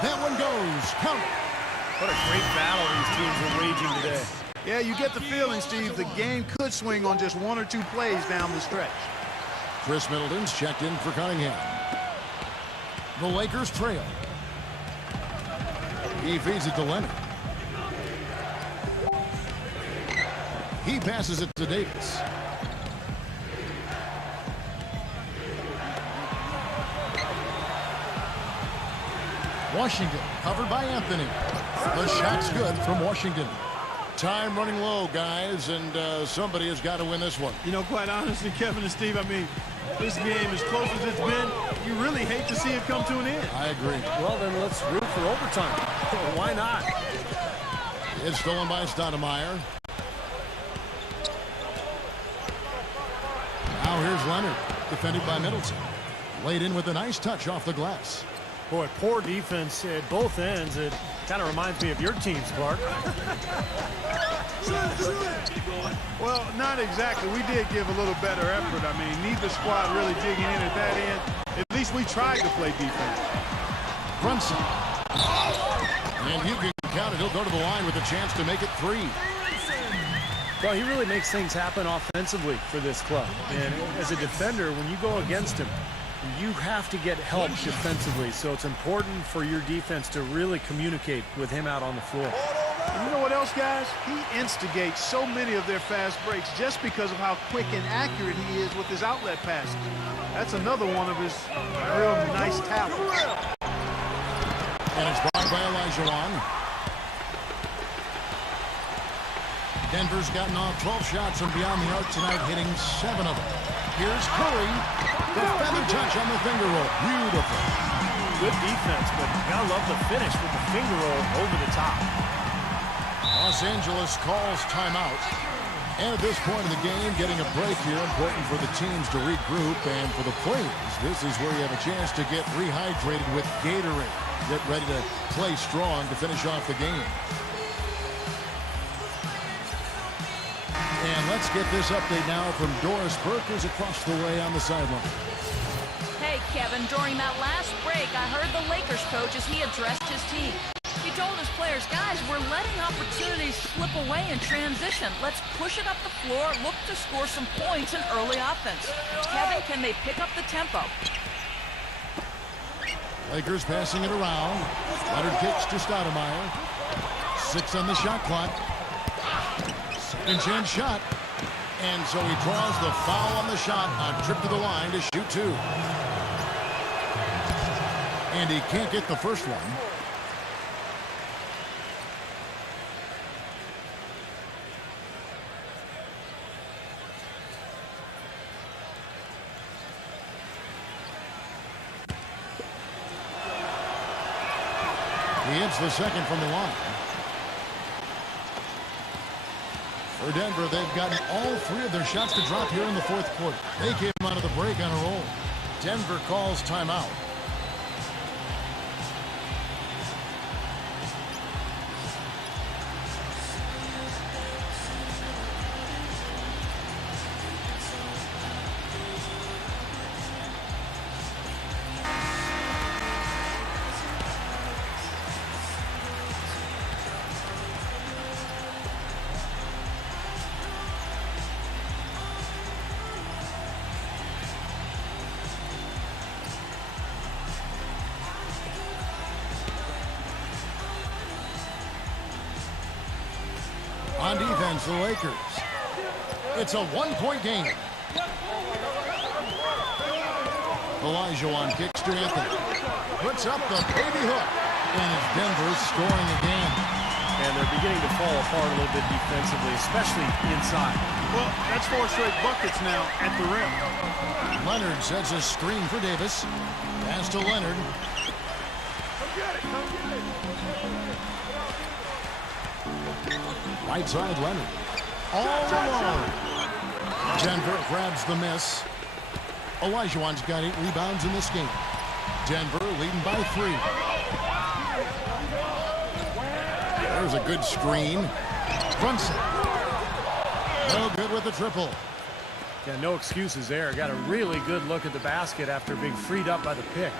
That one goes. Count it. What a great battle these teams are waging today. Yeah, you get the feeling, Steve, the game could swing on just 1 or 2 plays down the stretch. Chris Middleton's checked in for Cunningham. The Lakers trail. He feeds it to Leonard. He passes it to Davis. Washington covered by Anthony. The shot's good from Washington. Time running low, guys, and somebody has got to win this one. You know, quite honestly, Kevin and Steve, I mean, this game, as close as it's been, you really hate to see it come to an end. I agree. Well, then let's root for overtime. Why not? It's stolen by Stoudemire. Now here's Leonard, defended by Middleton. Laid in with a nice touch off the glass. Boy, poor defense at both ends. It kind of reminds me of your teams, Clark. Well, not exactly. We did give a little better effort. I mean, neither squad really digging in at that end. At least we tried to play defense. Brunson. And you can count it. He'll go to the line with a chance to make it 3. Well, he really makes things happen offensively for this club. And as a defender, when you go against him, You have to get help defensively, so it's important for your defense to really communicate with him out on the floor. And you know what else, guys? He instigates so many of their fast breaks just because of how quick and accurate he is with his outlet passes. That's another one of his real nice talents. And it's blocked by Olajuwon. Denver's gotten off 12 shots from beyond the arc tonight, hitting 7 of them. Here's Curry. The feather touch on the finger roll. Beautiful. Good defense, but you gotta love the finish with the finger roll over the top. Los Angeles calls timeout. And at this point in the game, getting a break here, important for the teams to regroup. And for the players, this is where you have a chance to get rehydrated with Gatorade. Get ready to play strong to finish off the game. And let's get this update now from Doris Burke, who's across the way on the sideline. Hey, Kevin, during that last break, I heard the Lakers coach as he addressed his team. He told his players, guys, we're letting opportunities slip away in transition. Let's push it up the floor, look to score some points in early offense. Kevin, can they pick up the tempo? Lakers passing it around. Leonard kicks to Stoudemire. 6 on the shot clock. Second chance shot. And so he draws the foul on the shot on trip to the line to shoot 2. And he can't get the first one. He hits the second from the line. For Denver, they've gotten all 3 of their shots to drop here in the fourth quarter. They came out of the break on a roll. Denver calls timeout. On defense, the Lakers. It's a 1-point game. Olajuwon kicks to Anthony. Puts up the baby hook. And it's Denver scoring again. And they're beginning to fall apart a little bit defensively, especially inside. Well, that's 4 straight buckets now at the rim. Leonard sets a screen for Davis. Pass to Leonard. Right side, Leonard. All alone. Denver grabs the miss. Olajuwon's got 8 rebounds in this game. Denver leading by 3. There's a good screen. Brunson. No good with the triple. Yeah, no excuses there. Got a really good look at the basket after being freed up by the pick.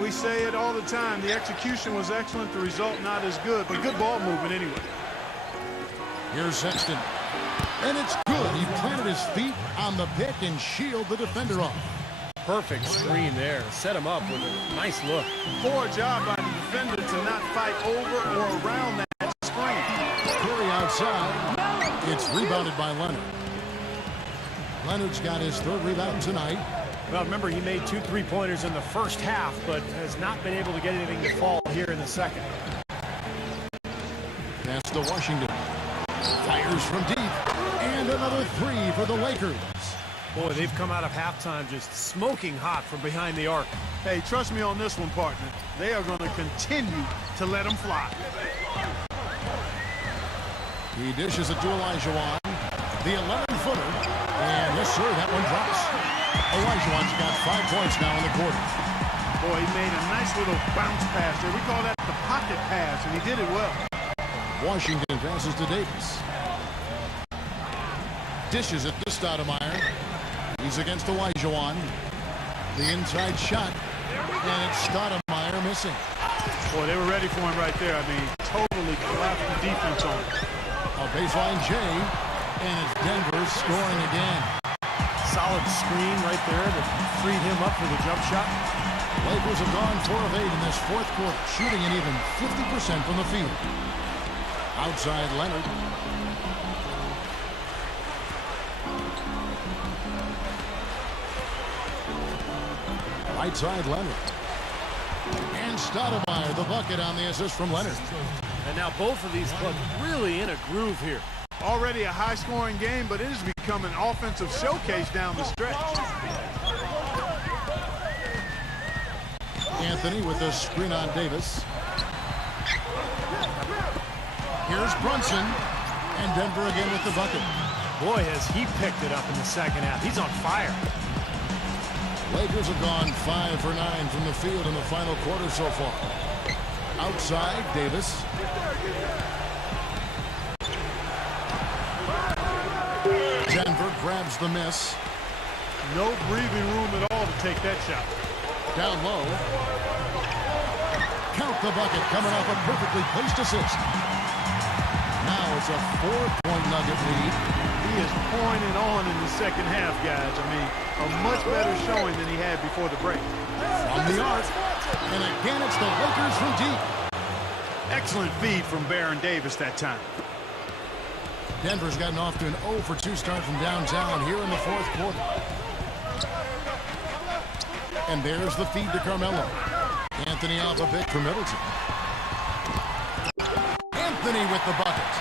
We say it all the time. The execution was excellent. The result not as good, but good ball movement anyway. Here's Sexton. And it's good. He planted his feet on the pick and shielded the defender off. Perfect screen there. Set him up with a nice look. Poor job by the defender to not fight over or around that screen. Curry outside. It's rebounded by Leonard. Leonard's got his 3rd rebound tonight. Well, remember, he made 2 3-pointers in the first half, but has not been able to get anything to fall here in the second. Pass to Washington. Fires from deep. And another 3 for the Lakers. Boy, they've come out of halftime just smoking hot from behind the arc. Hey, trust me on this one, partner. They are going to continue to let them fly. He dishes it to Olajuwon. The 11-footer. And yes, sir, that one drops. Olajuwon's got 5 points now in the quarter. Boy, he made a nice little bounce pass there. We call that the pocket pass, and he did it well. Washington passes to Davis. Dishes it to Stoudemire. He's against Olajuwon. The inside shot. And it's Stoudemire missing. Boy, they were ready for him right there. I mean, totally collapsed the defense on him. A baseline J. And it's Denver scoring again. solid screen right there that freed him up for the jump shot. Lakers have gone 4 of 8 in this fourth quarter, shooting an even 50% from the field. Outside Leonard. Right side Leonard. And Stoudemire, the bucket on the assist from Leonard. And now both of these clubs really in a groove here. Already a high-scoring game, but it has become an offensive showcase down the stretch. Anthony with the screen on Davis. Here's Brunson. And Denver again with the bucket. Boy, has he picked it up in the second half. He's on fire. Lakers have gone 5 for 9 from the field in the final quarter so far. Outside, Davis. Denver grabs the miss. No breathing room at all to take that shot. Down low. Count the bucket, coming off a perfectly placed assist. Now it's a 4-point Nugget lead. He is pouring it on in the second half, guys. I mean, a much better showing than he had before the break. From the arc. And again, it's the Lakers from deep. Excellent feed from Baron Davis that time. Denver's gotten off to an 0 for 2 start from downtown here in the fourth quarter. And there's the feed to Carmelo. Anthony off a pick for Middleton. Anthony with the bucket.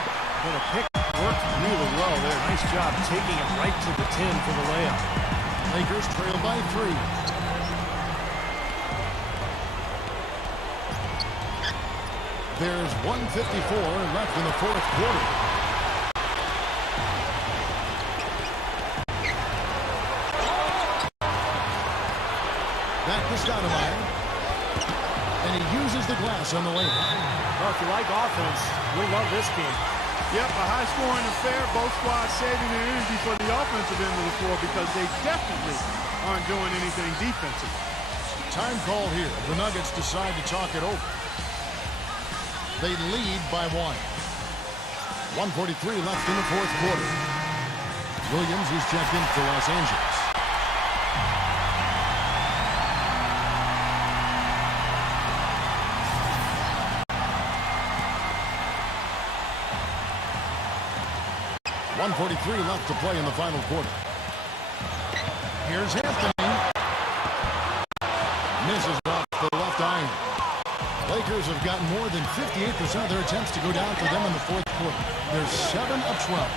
But a pick worked really well there. Nice job taking it right to the 10 for the layup. Lakers trail by 3. There's 1:54 left in the fourth quarter. Back to Stoudemire. And he uses the glass on the layup. Well, if you like offense, you'll love this game. Yep, a high-scoring affair. Both squads saving their energy for the offensive end of the floor because they definitely aren't doing anything defensive. Time call here. The Nuggets decide to talk it over. They lead by 1. 1:43 left in the fourth quarter. Williams is checked in for Los Angeles. .143 left to play in the final quarter. Here's Anthony. Misses off the left iron. Lakers have gotten more than 58% of their attempts to go down for them in the fourth quarter. They're 7 of 12.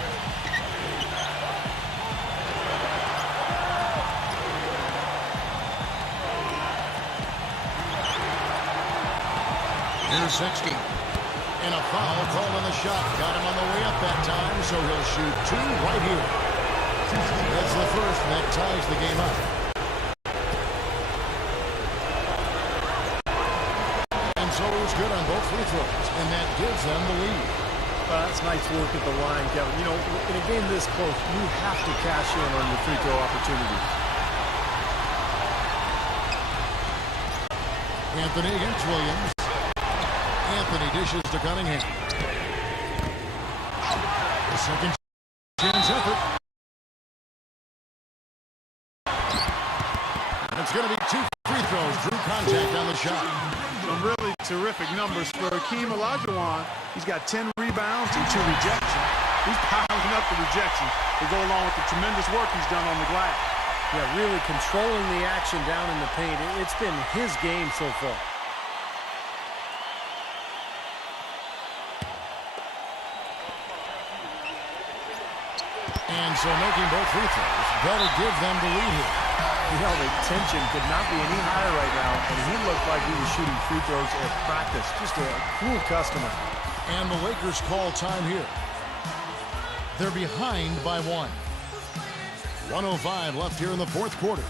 Here's Sexton. And a foul called on the shot. Got him on the way up that time, so he'll shoot 2 right here. That's the first, and that ties the game up. And so it's good on both free throws, and that gives them the lead. That's nice work at the line, Kevin. You know, in a game this close, you have to cash in on your free throw opportunity. Anthony against Williams. Anthony dishes to Cunningham. The second chance effort. And it's going to be 2 free throws. Drew contact on the shot. Some really terrific numbers for Hakeem Olajuwon. He's got 10 rebounds and 2 rejections. He's piling up the rejections to go along with the tremendous work he's done on the glass. Yeah, really controlling the action down in the paint. It's been his game so far. And so making both free throws better give them the lead here. You know, the tension could not be any higher right now, and he looked like he was shooting free throws at practice. Just a cool customer. And the Lakers call time here. They're behind by 1. 1:05 left here in the fourth quarter.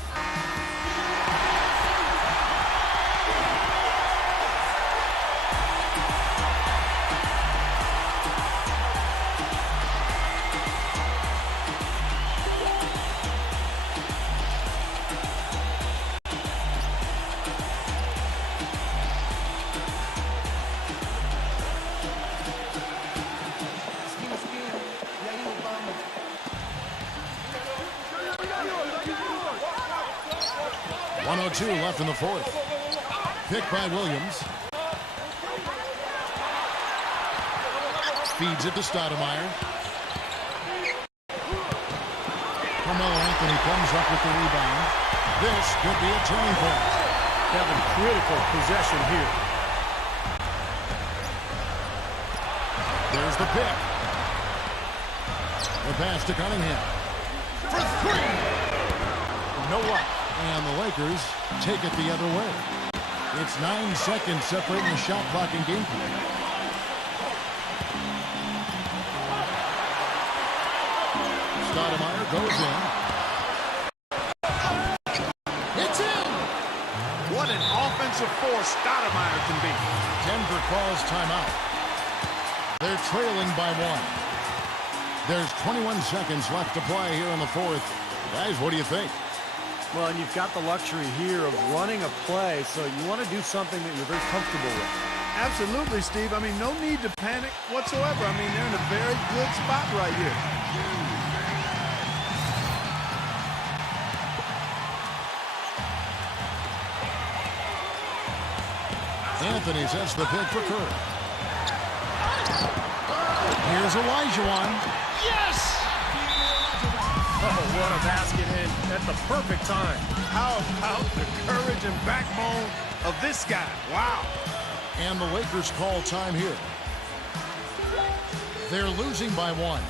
1:02 left in the fourth. Pick by Williams. Feeds it to Stoudemire. Carmelo Anthony comes up with the rebound. This could be a turning point. Having critical possession here. There's the pick. The pass to Cunningham. For three! You know what? And the Lakers take it the other way. It's 9 seconds separating the shot clock and game time. Stoudemire goes in. It's in! What an offensive force Stoudemire can be. Denver calls timeout. They're trailing by 1. There's 21 seconds left to play here in the fourth. Guys, what do you think? Well, and you've got the luxury here of running a play, so you want to do something that you're very comfortable with. Absolutely, Steve. I mean, no need to panic whatsoever. I mean, they're in a very good spot right here. Anthony sets the pick for Curry. Here's Elijah. Yes! Oh, what a basket in at the perfect time. How about the courage and backbone of this guy? Wow. And the Lakers call time here. They're losing by 1.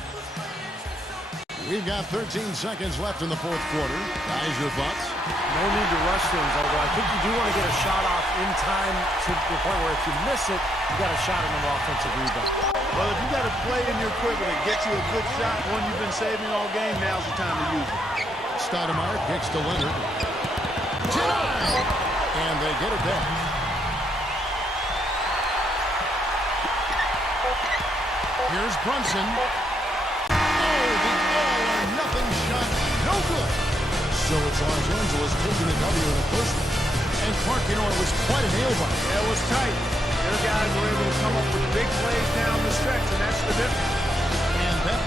We've got 13 seconds left in the fourth quarter. Guys, your thoughts? No need to rush things, although I think you do want to get a shot off in time to the point where if you miss it, you got a shot in an offensive rebound. Well, if you got a play in your quiver that gets you a good shot, one you've been saving all game, now's the time to use it. Stoudemire kicks to Leonard. Denied! And they get it back. Here's Brunson. Oh, the all-or-nothing shot. No good. So it's Los Angeles taking the W in a first one. And Clark, you know, it was quite a nail-biter. Yeah, it was tight. Their guys were able to come up with big plays down the stretch, and that's the difference. And that...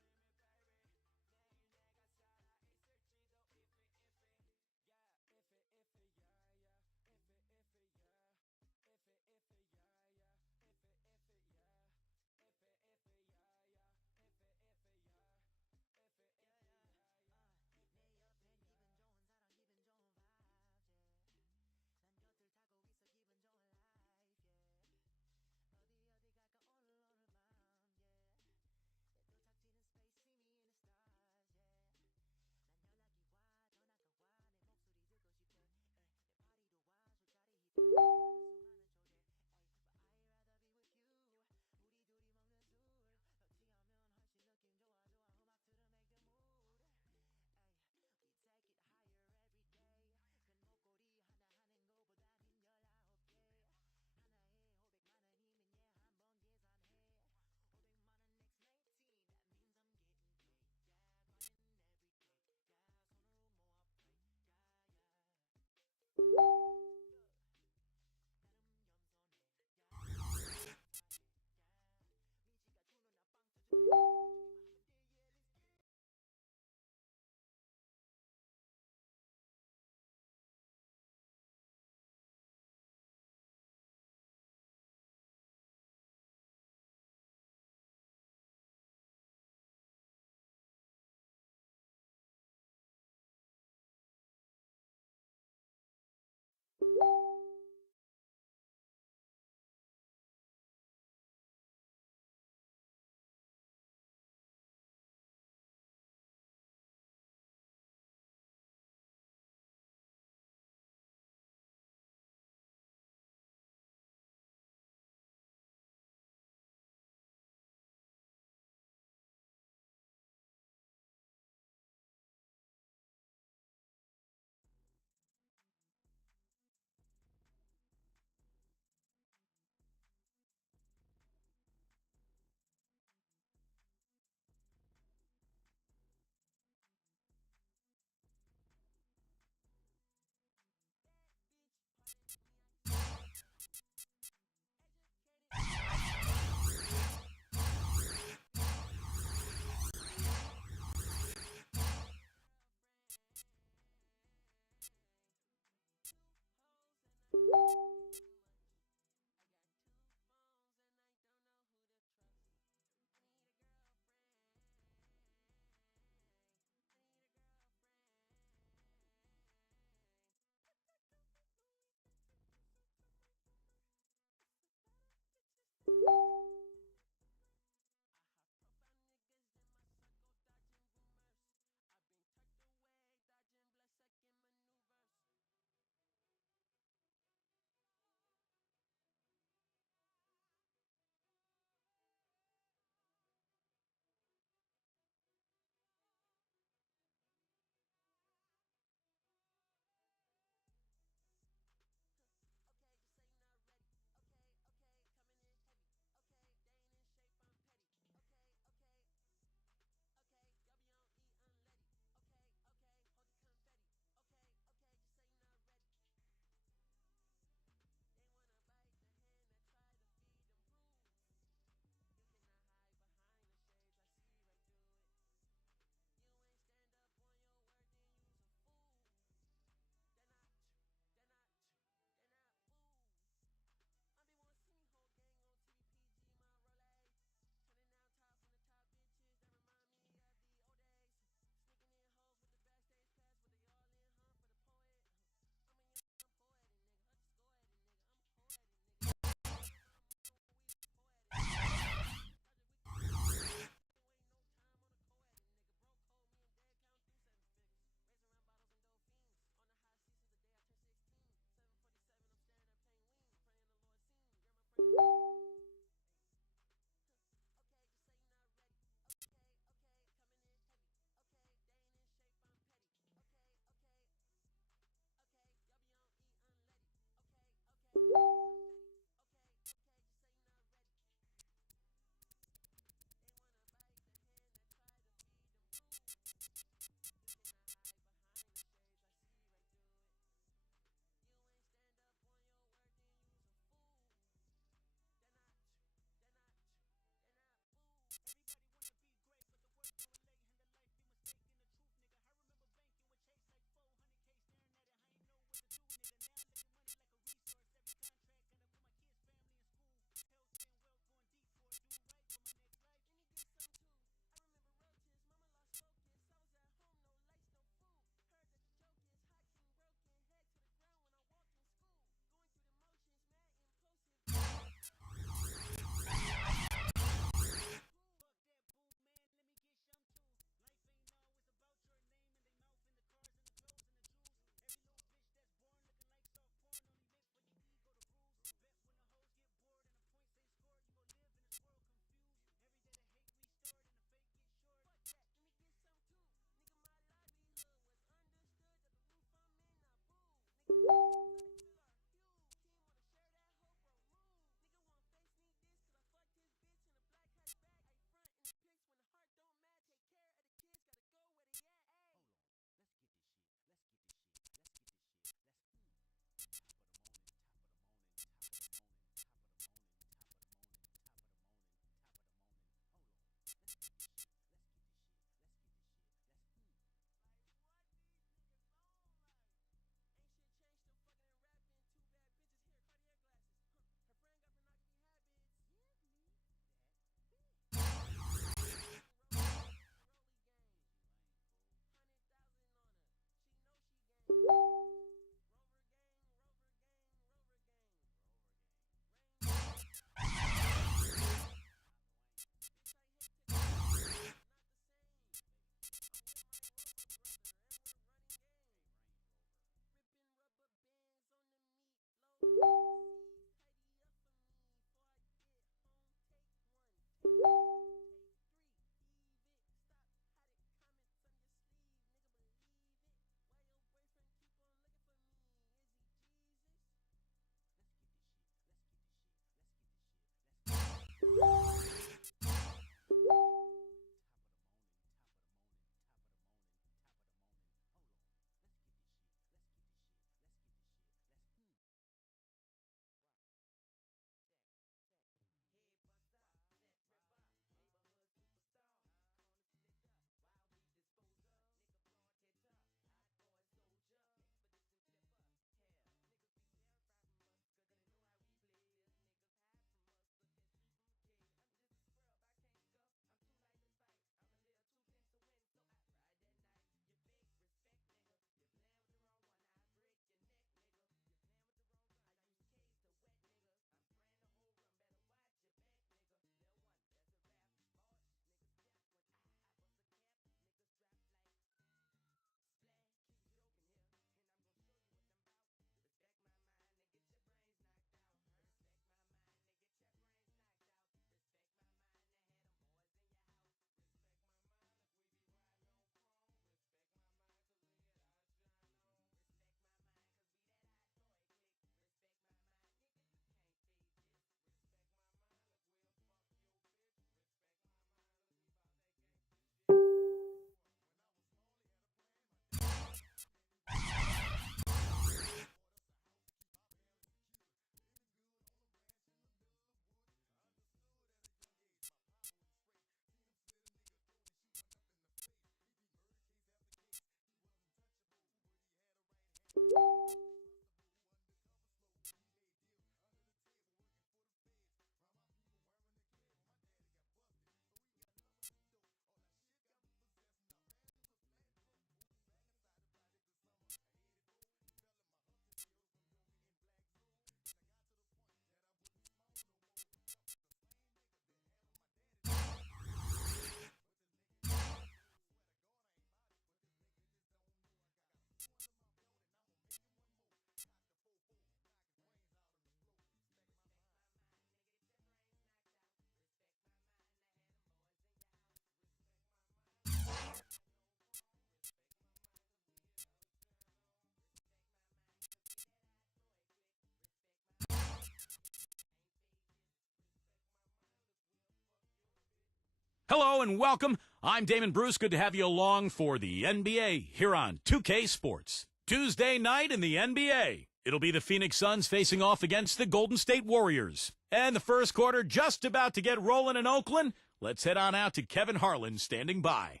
Hello and welcome. I'm Damon Bruce. Good to have you along for the NBA here on 2K Sports. Tuesday night in the NBA. It'll be the Phoenix Suns facing off against the Golden State Warriors. And the first quarter just about to get rolling in Oakland. Let's head on out to Kevin Harlan standing by.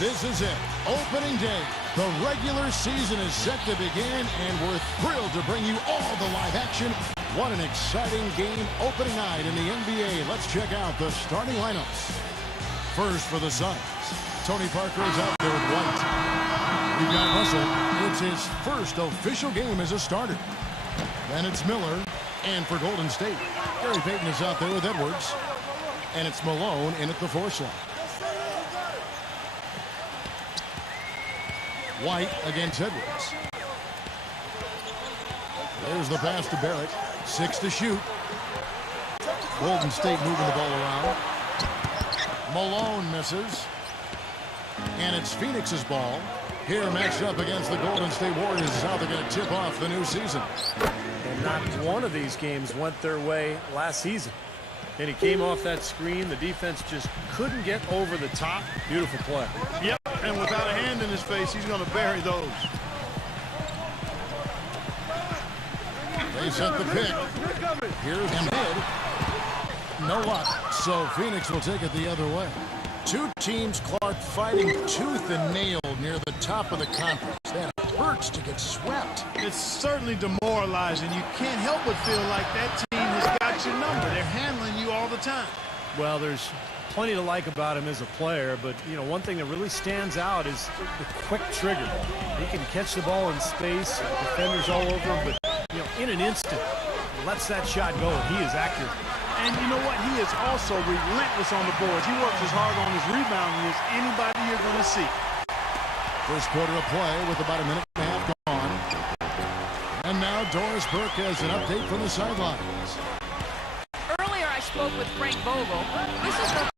This is it. Opening day. The regular season is set to begin, and we're thrilled to bring you all the live action. What an exciting game opening night in the NBA. Let's check out the starting lineups. First for the Suns, Tony Parker is out there with White. We've got Russell. It's his first official game as a starter. Then it's Miller. And for Golden State, Gary Payton is out there with Edwards. And it's Malone in at the 4 slot. White against Edwards. There's the pass to Barrett. 6 to shoot. Golden State moving the ball around. Malone misses. And it's Phoenix's ball. Here matched up against the Golden State Warriors is how they're going to tip off the new season. And not one of these games went their way last season. And he came off that screen. The defense just couldn't get over the top. Beautiful play. Yep, and without a hand in his face, he's going to bury those. They set the pick. Here's Embiid. No luck. So Phoenix will take it the other way. Two teams, Clark, fighting tooth and nail near the top of the conference. That hurts to get swept. It's certainly demoralizing. You can't help but feel like that team has got your number. They're handling you all the time. Well, there's plenty to like about him as a player, but, you know, one thing that really stands out is the quick trigger. He can catch the ball in space, defenders all over him, but, you know, in an instant, lets that shot go, and he is accurate. And you know what? He is also relentless on the boards. He works as hard on his rebounding as anybody you're going to see. First quarter of play with about a minute and a half gone. And now Doris Burke has an update from the sidelines. Earlier I spoke with Frank Vogel. This is the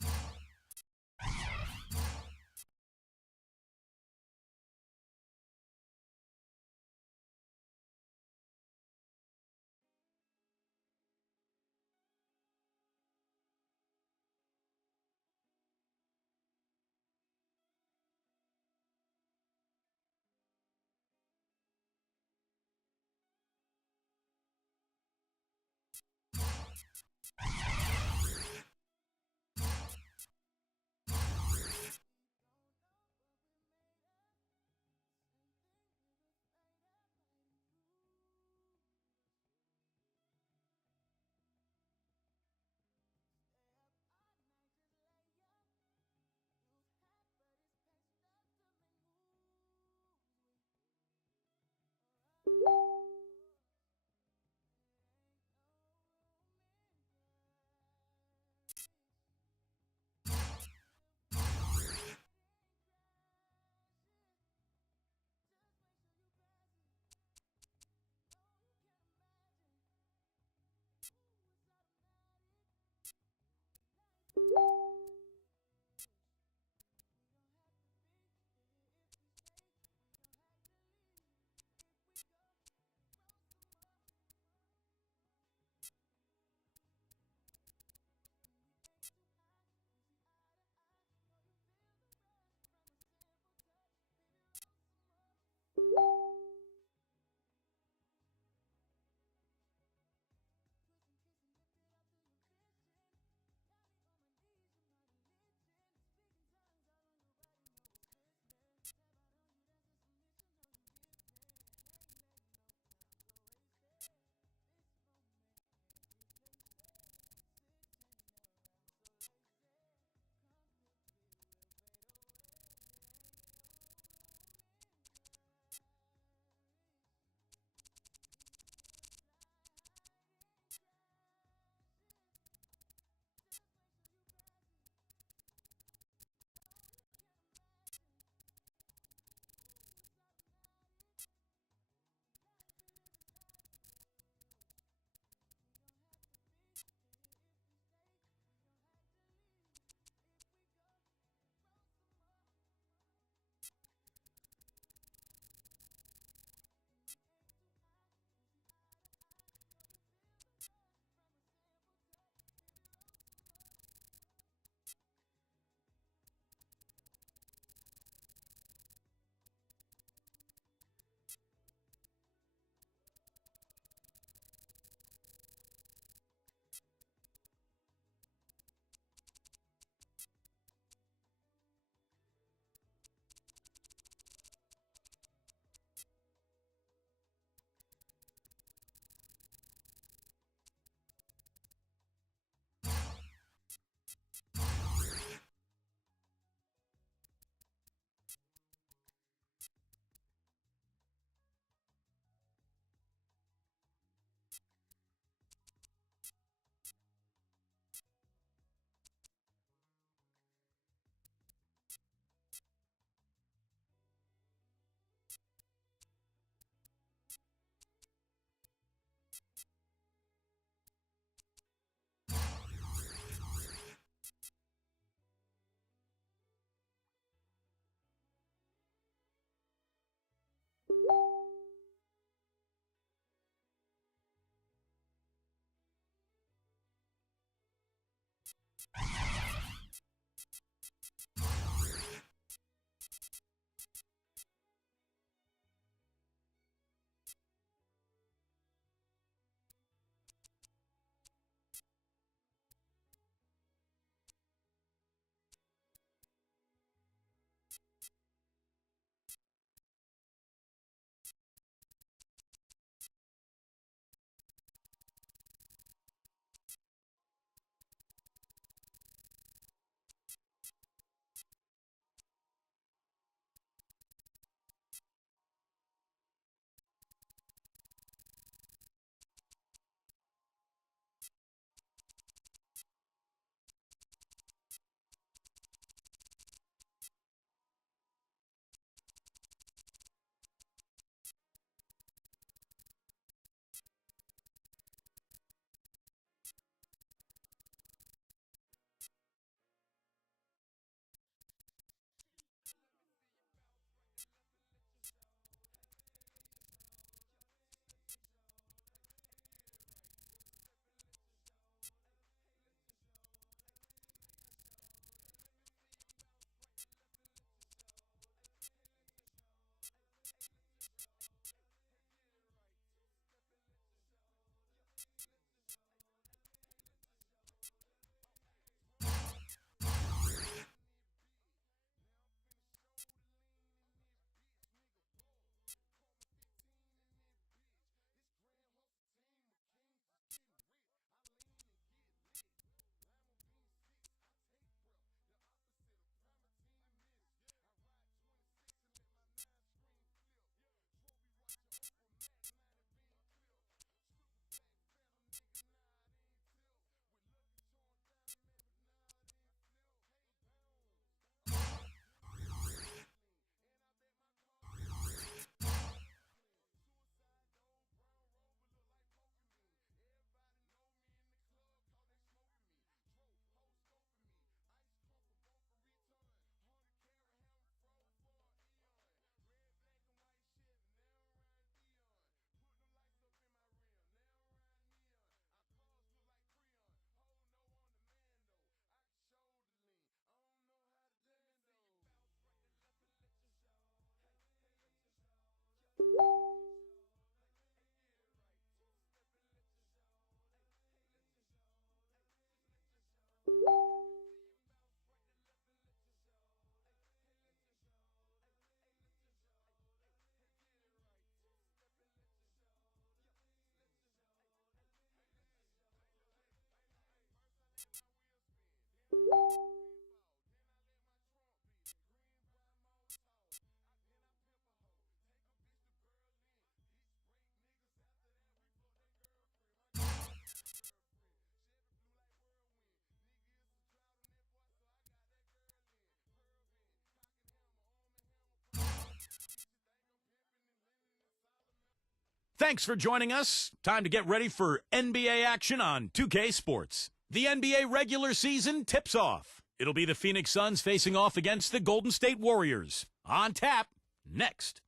Thanks for joining us. Time to get ready for NBA action on 2K Sports. The NBA regular season tips off. It'll be the Phoenix Suns facing off against the Golden State Warriors. On tap, next.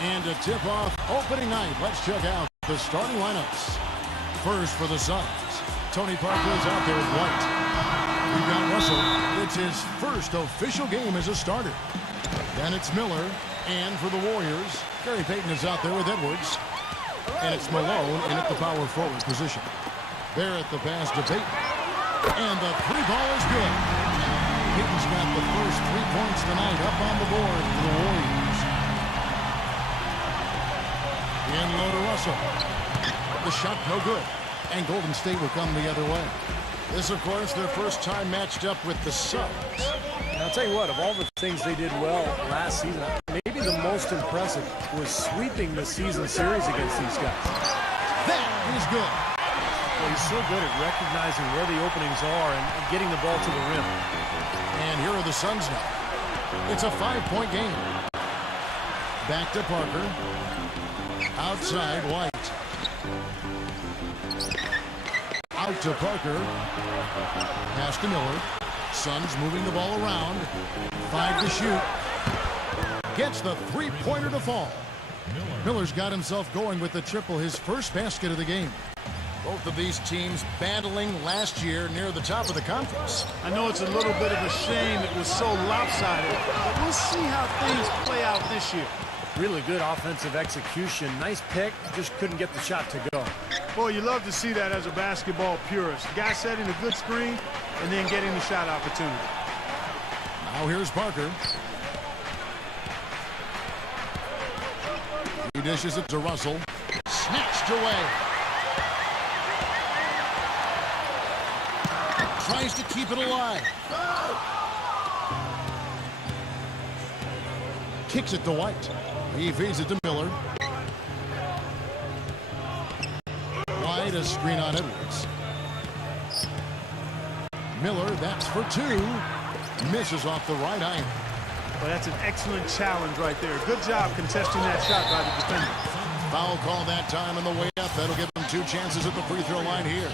And to tip off opening night, let's check out the starting lineups. First for the Suns, Tony Parker is out there with White. We've got Russell. It's his first official game as a starter. Then it's Miller. And for the Warriors, Gary Payton is out there with Edwards. And it's Malone in at the power forward position. They're at the pass to Payton. And the three ball is good. Payton's got the first 3 points tonight up on the board for the Warriors. In low to Russell. The shot no good. And Golden State will come the other way. This, of course, their first time matched up with the Suns. And I'll tell you what, of all the things they did well last season, maybe the most impressive was sweeping the season series against these guys. That is good. Well, he's so good at recognizing where the openings are and getting the ball to the rim. And here are the Suns now. It's a 5-point game. Back to Parker. Outside, White. Out to Parker. Pass to Miller. Suns moving the ball around. 5 to shoot. Gets the three-pointer to fall. Miller's got himself going with the triple, his first basket of the game. Both of these teams battling last year near the top of the conference. I know it's a little bit of a shame it was so lopsided, but we'll see how things play out this year. Really good offensive execution. Nice pick, just couldn't get the shot to go. Boy, you love to see that as a basketball purist. Guy setting a good screen and then getting the shot opportunity. Now here's Parker. He dishes it to Russell. Snatched away. Tries to keep it alive. Kicks it to White. He feeds it to Miller. White, a screen on Edwards. Miller, that's for 2. Misses off the right iron. Well, that's an excellent challenge right there. Good job contesting that shot by the defender. Foul call that time on the way up. That'll give him 2 chances at the free throw line here.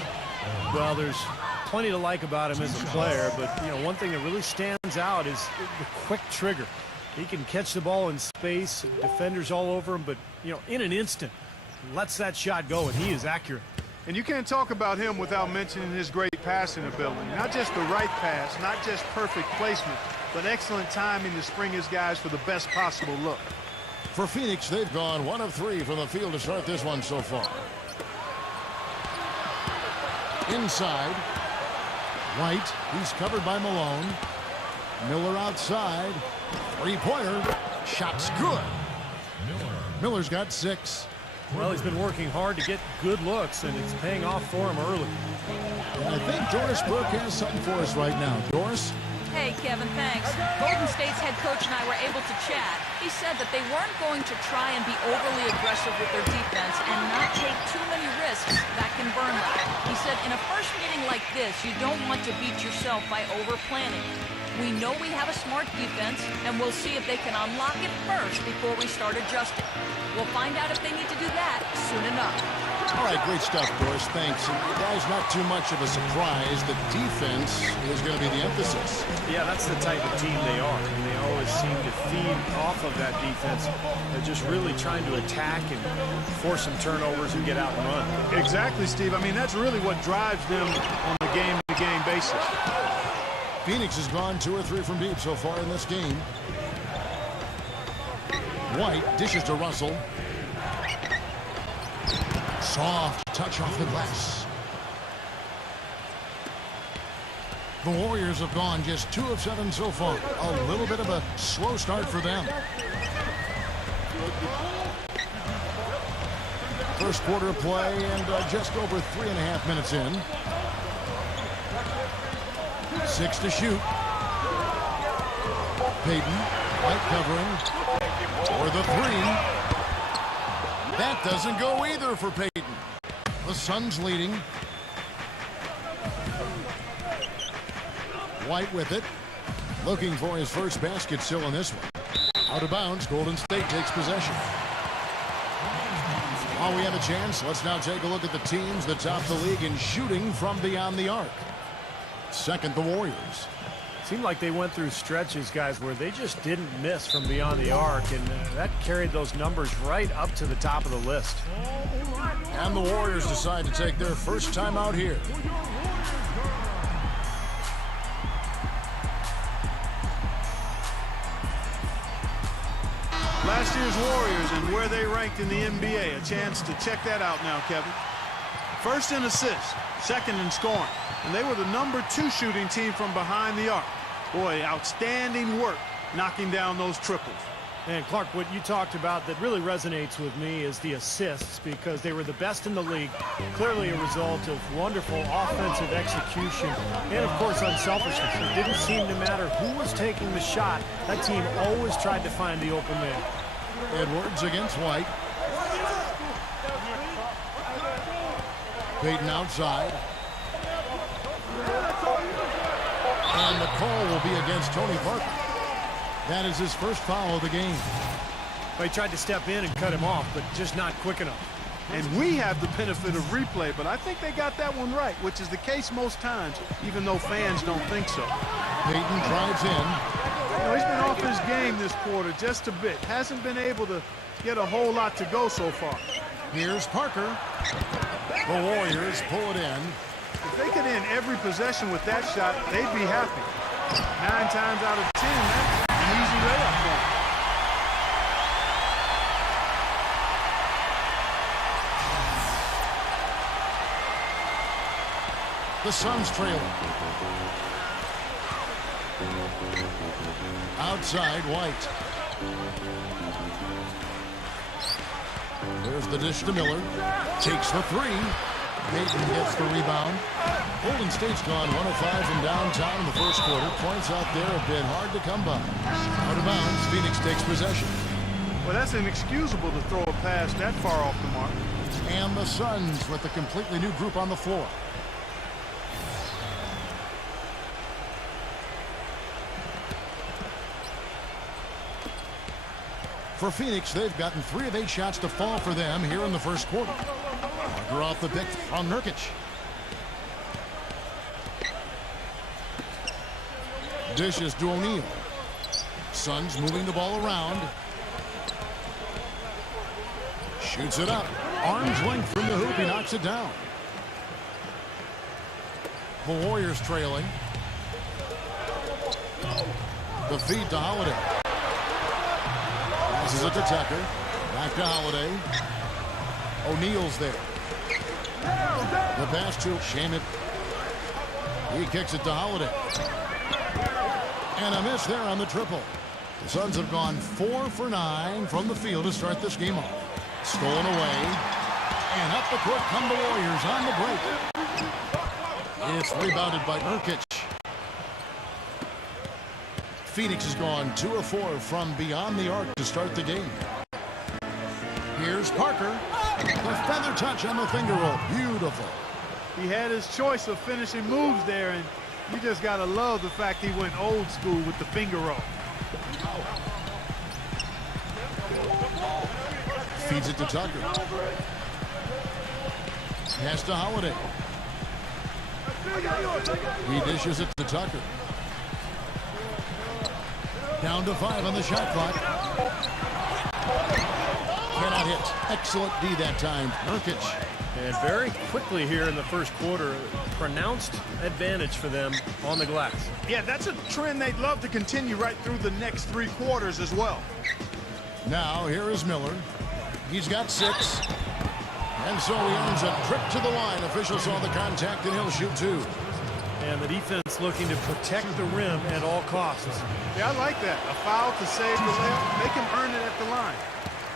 Well, there's plenty to like about him as a player, but, you know, one thing that really stands out is the quick trigger. He can catch the ball in space, defenders all over him, but, you know, in an instant, lets that shot go, and he is accurate. And you can't talk about him without mentioning his great passing ability. Not just the right pass, not just perfect placement, but excellent timing to spring his guys for the best possible look. For Phoenix, they've gone 1 of 3 from the field to start this one so far. Inside. White, he's covered by Malone. Miller outside. Three-pointer. Shot's good. Miller's got 6. Well, he's been working hard to get good looks, and it's paying off for him early. And I think Doris Burke has something for us right now. Doris? Hey, Kevin, thanks. Golden State's head coach and I were able to chat. He said that they weren't going to try and be overly aggressive with their defense and not take too many risks that can burn them. He said in a first meeting like this, you don't want to beat yourself by over-planning. We know we have a smart defense, and we'll see if they can unlock it first before we start adjusting. We'll find out if they need to do that soon enough. All right, great stuff, Doris. Thanks. And guys, not too much of a surprise. The defense is going to be the emphasis. Yeah, that's the type of team they are. And they always seem to feed off of that defense. They're just really trying to attack and force some turnovers and get out and run. Exactly, Steve. I mean, that's really what drives them on the game-to-game basis. Phoenix has gone 2 or 3 from deep so far in this game. White dishes to Russell. Soft touch off the glass. The Warriors have gone just 2 of 7 so far. A little bit of a slow start for them. First quarter of play and just over 3.5 minutes in. 6 to shoot. Payton, White covering. For the 3. That doesn't go either for Payton. The Suns leading. White with it. Looking for his first basket still in this one. Out of bounds. Golden State takes possession. While we have a chance, let's now take a look at the teams that top the league in shooting from beyond the arc. Second, the Warriors. Seemed like they went through stretches, guys, where they just didn't miss from beyond the arc, and that carried those numbers right up to the top of the list. And the Warriors decide to take their first time out here. Last year's Warriors and where they ranked in the NBA. A chance to check that out now, Kevin. First in assists, second in scoring. And they were the #2 shooting team from behind the arc. Boy, outstanding work knocking down those triples. And Clark, what you talked about that really resonates with me is the assists, because they were the best in the league. Clearly a result of wonderful offensive execution and, of course, unselfishness. It didn't seem to matter who was taking the shot. That team always tried to find the open man. Edwards against White. Payton outside. And the call will be against Tony Parker. That is his first foul of the game. Well, he tried to step in and cut him off, but just not quick enough. And we have the benefit of replay, but I think they got that one right, which is the case most times, even though fans don't think so. Payton drives in. You know, he's been off his game this quarter just a bit. Hasn't been able to get a whole lot to go so far. Here's Parker. The Warriors pull it in. If they could end every possession with that shot, they'd be happy. 9 times out of 10, that's an easy layup for them. The Suns trail. Outside, White. There's the dish to Miller. Takes the three. Payton gets the rebound. Golden State's gone 1 of 5 from downtown in the first quarter. Points out there have been hard to come by. Out of bounds, Phoenix takes possession. Well, that's inexcusable to throw a pass that far off the mark. And the Suns with a completely new group on the floor. For Phoenix, they've gotten 3 of 8 shots to fall for them here in the first quarter. Parker off the pick from Nurkic. Dishes to O'Neal. Suns moving the ball around. Shoots it up. Arm's length from the hoop. He knocks it down. The Warriors trailing. The feed to Holiday. Passes it to Tucker. Back to Holiday. O'Neal's there. The pass to Shamet. He kicks it to Holiday. And a miss there on the triple. The Suns have gone 4 for 9 from the field to start this game off. Stolen away. And up the court come the Warriors on the break. It's rebounded by Nurkic. Phoenix has gone 2 of 4 from beyond the arc to start the game. Here's Parker. The feather touch on the finger roll. Beautiful. He had his choice of finishing moves there, and you just got to love the fact he went old school with the finger roll. Feeds it to Tucker. Pass to Holiday. He dishes it to Tucker. Down to 5 on the shot clock. Cannot hit. Excellent D that time. Nurkic. And very quickly here in the first quarter, pronounced advantage for them on the glass. Yeah, that's a trend they'd love to continue right through the next 3 quarters as well. Now here is Miller. He's got 6. And so he earns a trip to the line. Officials saw the contact and he'll shoot 2. And the defense looking to protect the rim at all costs. Yeah, I like that. A foul to save the layup. Make him earn it at the line.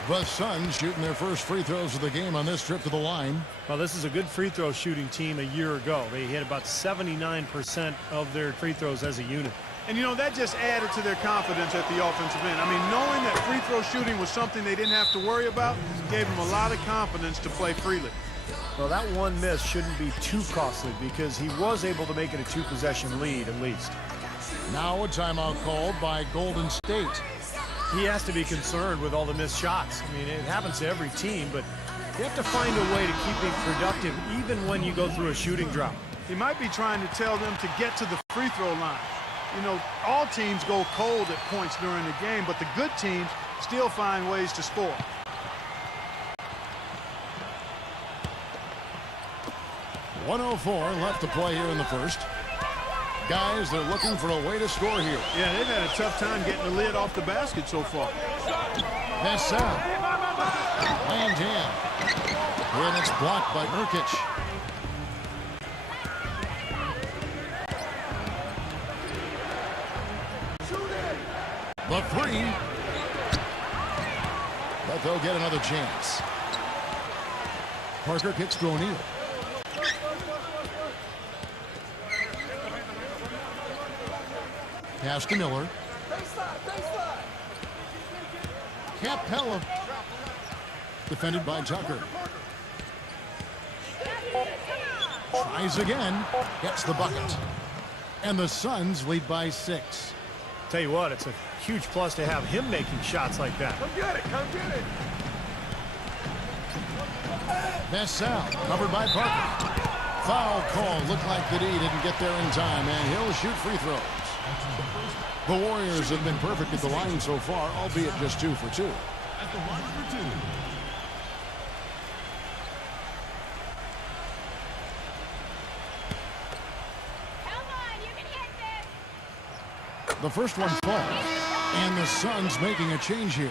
The Suns shooting their first free throws of the game on this trip to the line. Well, this is a good free throw shooting team a year ago. They hit about 79% of their free throws as a unit. And, you know, that just added to their confidence at the offensive end. I mean, knowing that free throw shooting was something they didn't have to worry about gave them a lot of confidence to play freely. Well, that one miss shouldn't be too costly because he was able to make it a 2-possession lead at least. Now a timeout called by Golden State. He has to be concerned with all the missed shots. I mean, it happens to every team, but you have to find a way to keep being productive even when you go through a shooting drought. He might be trying to tell them to get to the free throw line. You know, all teams go cold at points during the game, but the good teams still find ways to score. .104 left to play here in the first. Guys, they're looking for a way to score here. Yeah, they've had a tough time getting the lid off the basket so far. That's out. Land in. And it's blocked by Nurkic. The three. But they'll get another chance. Parker kicks to O'Neal. Pass to Miller. Capella. Defended by Tucker. Tries again. Gets the bucket. And the Suns lead by 6. Tell you what, it's a huge plus to have him making shots like that. Come get it, come get it. That's out. Covered by Parker. Foul call. Looked like the D didn't get there in time, and he'll shoot free throws. The Warriors have been perfect at the line so far, albeit just 2 for 2. At the line for 2. The first one falls, and the Suns making a change here.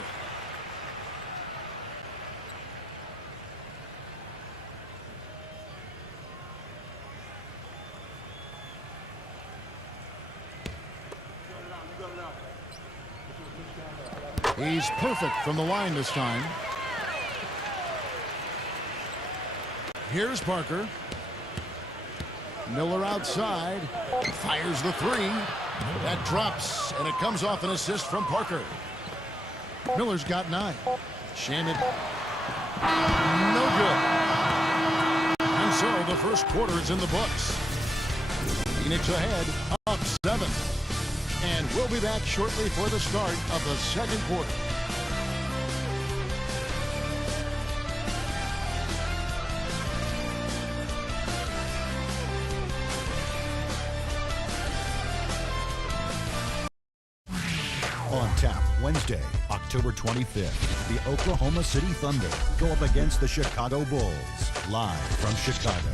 He's perfect from the line this time. Here's Parker. Miller outside. Fires the three. That drops, and it comes off an assist from Parker. Miller's got 9. Shannon. No good. And so the first quarter is in the books. Phoenix ahead, up 7. And we'll be back shortly for the start of the second quarter. On tap Wednesday, October 25th, the Oklahoma City Thunder go up against the Chicago Bulls. Live from Chicago.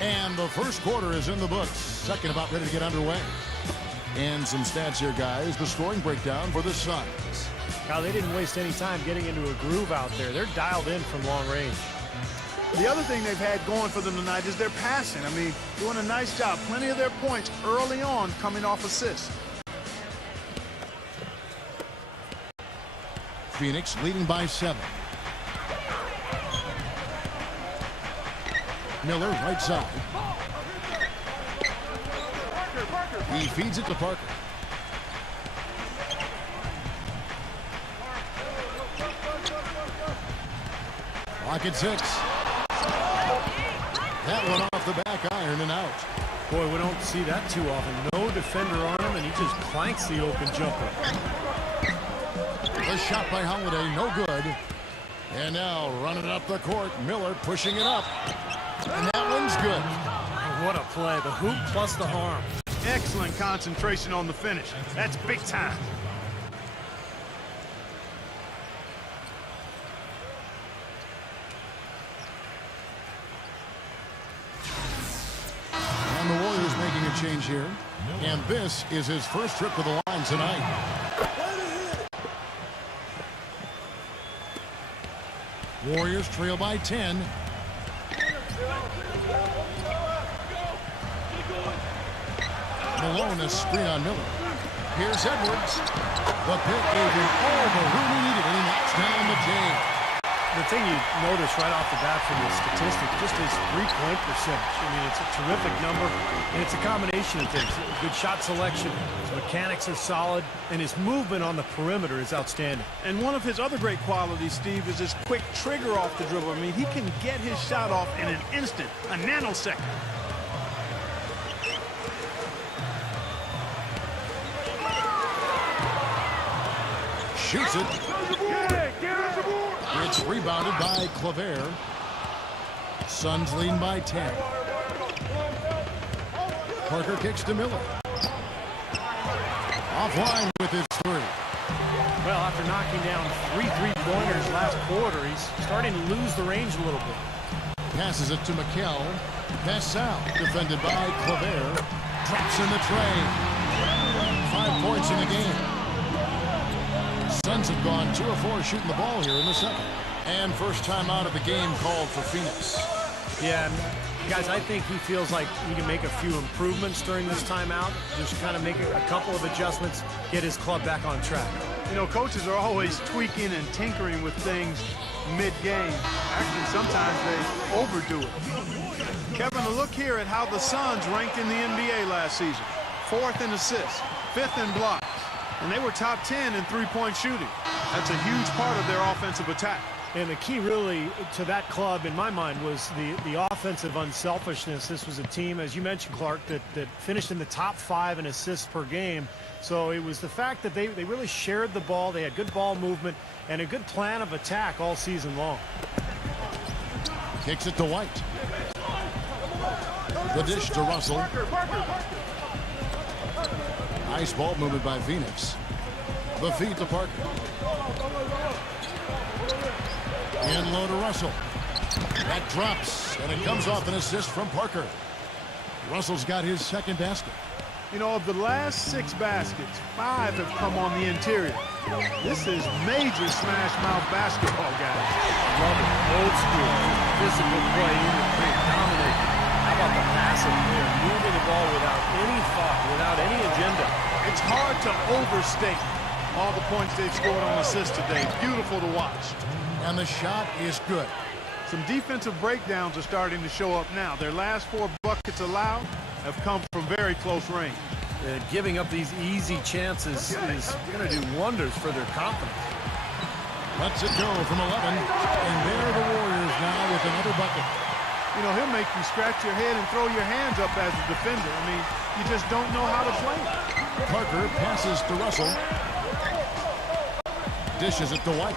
And the first quarter is in the books. Second about ready to get underway. And some stats here, guys. The scoring breakdown for the Suns. Now, they didn't waste any time getting into a groove out there. They're dialed in from long range. The other thing they've had going for them tonight is their passing. I mean, doing a nice job. Plenty of their points early on coming off assists. Phoenix leading by 7. Miller right side. He feeds it to Parker. Clock at 6. That one off the back iron and out. Boy, we don't see that too often. No defender on him, and he just clanks the open jumper. The shot by Holiday, no good. And now running up the court, Miller pushing it up. And that one's good. What a play. The hoop plus the harm. Excellent concentration on the finish. That's big time. And the Warriors making a change here. And this is his first trip to the line tonight. Warriors trail by 10. Malone is screen on Miller. Here's Edwards. The pick gave him all the room he needed, and he knocks down the jam. the thing you notice right off the bat from the statistics, just his three-point percentage. I mean, it's a terrific number, and it's a combination of things. Good shot selection, his mechanics are solid, and his movement on the perimeter is outstanding. And one of his other great qualities, Steve, is his quick trigger off the dribble. I mean, he can get his shot off in an instant, a nanosecond. Shoots it. It's rebounded by Claver. Suns leading by 10. Parker kicks to Miller. Offline with his three. Well, after knocking down 3 3-pointers last quarter, he's starting to lose the range a little bit. Passes it to McHale. Pass out. Defended by Claver. Drops in the tray. 5 points in the game. Suns have gone 2 of 4 shooting the ball here in the second. And first time out of the game called for Phoenix. Yeah, guys, I think he feels like he can make a few improvements during this timeout. Just kind of make a couple of adjustments, get his club back on track. You know, coaches are always tweaking and tinkering with things mid-game. Actually, sometimes they overdo it. Kevin, a look here at how the Suns ranked in the NBA last season. 4th in assists, 5th in blocks. And they were top 10 in three-point shooting. That's a huge part of their offensive attack. And the key really to that club, in my mind, was the offensive unselfishness. This was a team, as you mentioned, Clark, that finished in the top 5 in assists per game. So it was the fact that they really shared the ball. They had good ball movement and a good plan of attack all season long. Kicks it to White. The dish to Russell. Nice ball movement by Phoenix. The feed to Parker. In low to Russell. That drops, and it comes off an assist from Parker. Russell's got his second basket. You know, of the last 6 baskets, 5 have come on the interior. This is major smash mouth basketball, guys. Love it. Old school. Physical play in the paint. Dominating. How about the passing there? Moving the ball without any thought, without any agenda. It's hard to overstate all the points they've scored on assists today. Beautiful to watch. And the shot is good. Some defensive breakdowns are starting to show up now. Their last 4 buckets allowed have come from very close range. Giving up these easy chances is going to do wonders for their confidence. Lets it go from 11. And there are the Warriors now with another bucket. You know, he'll make you scratch your head and throw your hands up as a defender. I mean, you just don't know how to play it. Parker passes to Russell. Dishes it to White.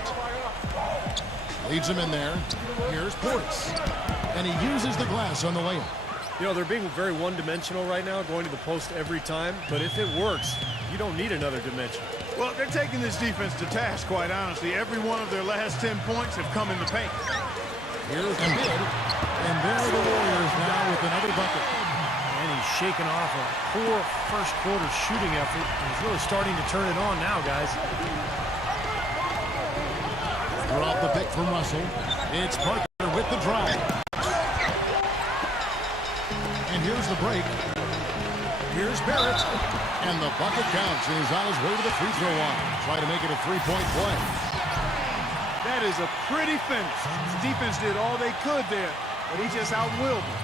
Leads him in there. Here's Portis. And he uses the glass on the layup. You know, they're being very one-dimensional right now, going to the post every time. But if it works, you don't need another dimension. Well, they're taking this defense to task, quite honestly. Every one of their last 10 points have come in the paint. Here's the bid. And there are the Warriors now with another bucket. And he's shaking off a poor first-quarter shooting effort. He's really starting to turn it on now, guys. Drop the pick from Russell. It's Parker with the drive. And here's the break. Here's Barrett. And the bucket counts. He's on his way to the free throw line. Try to make it a 3-point play. That is a pretty finish. The defense did all they could there, but he just outwilled them.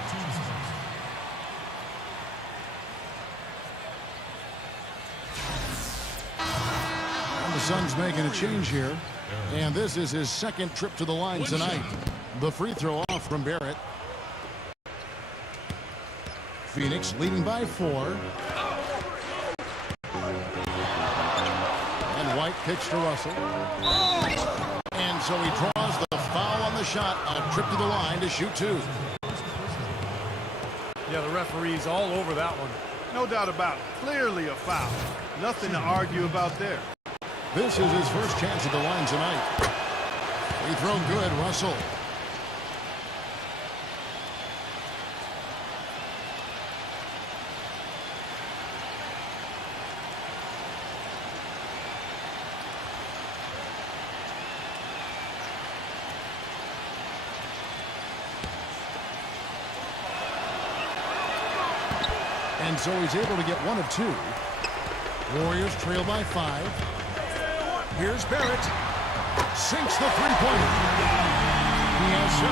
And the Suns making a change here. And this is his second trip to the line tonight. The free throw off from Barrett. Phoenix leading by 4. And White kicks to Russell. And so he draws the foul on the shot. A trip to the line to shoot 2. Yeah, the referee's all over that one. No doubt about it. Clearly a foul. Nothing to argue about there. This is his first chance at the line tonight. Free throw good, Russell. And so he's able to get 1 of 2. Warriors trail by 5. Here's Barrett. Sinks the three-pointer. He has 7.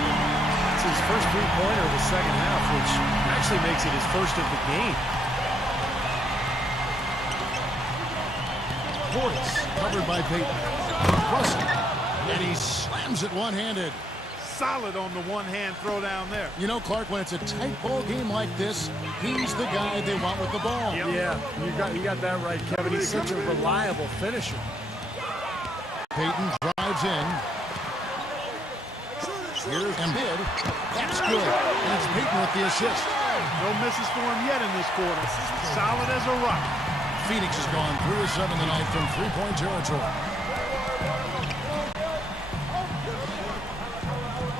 It's his first three-pointer of the second half, which actually makes it his first of the game. Portis covered by Payton. Russell. And he slams it one-handed. Solid on the one-hand throw down there. You know, Clark, when it's a tight ball game like this, he's the guy they want with the ball. Yeah, you got that right, Kevin. He's such a reliable finisher. Payton drives in. Here's Embiid. That's good. And it's Payton with the assist. No misses for him yet in this quarter. Solid as a rock. Phoenix has gone 3 of 7 tonight from three-point territory.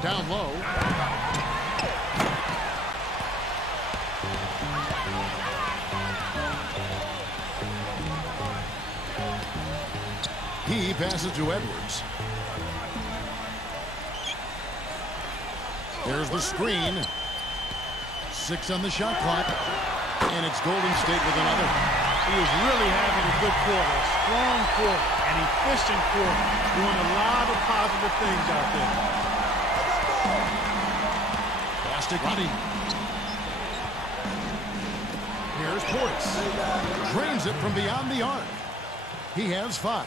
Down low. He passes to Edwards. There's the screen. 6 on the shot clock. And it's Golden State with another. He is really having a good quarter, a strong quarter, an efficient quarter, doing a lot of positive things out there. Plastic money. Here's Portis. Drains it from beyond the arc. He has 5.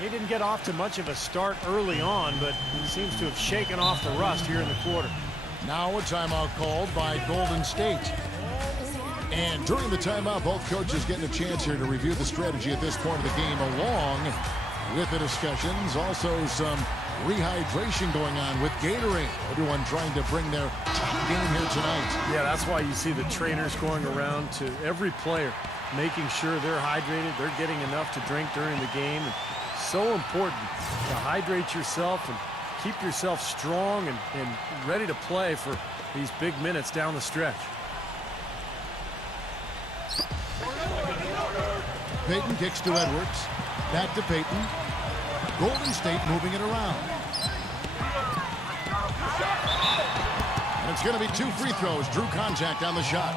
He didn't get off to much of a start early on, but he seems to have shaken off the rust here in the quarter. Now a timeout called by Golden State. And during the timeout, both coaches getting a chance here to review the strategy at this point of the game, along with the discussions. Also some rehydration going on with Gatorade. Everyone trying to bring their top game here tonight. Yeah, that's why you see the trainers going around to every player, making sure they're hydrated, they're getting enough to drink during the game. And so important to hydrate yourself and keep yourself strong and ready to play for these big minutes down the stretch. Payton kicks to Edwards. Back to Payton. Golden State moving it around. And it's going to be 2 free throws. Drew contact on the shot.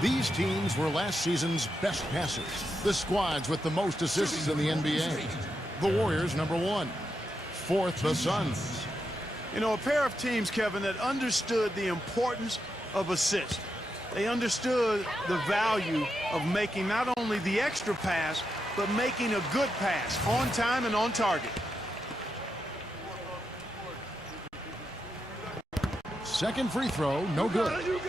These teams were last season's best passers. The squads with the most assists in the NBA. The Warriors, number 1. 4th, the Suns. You know, a pair of teams, Kevin, that understood the importance of assists. They understood the value of making not only the extra pass, but making a good pass on time and on target. Second free throw, no good.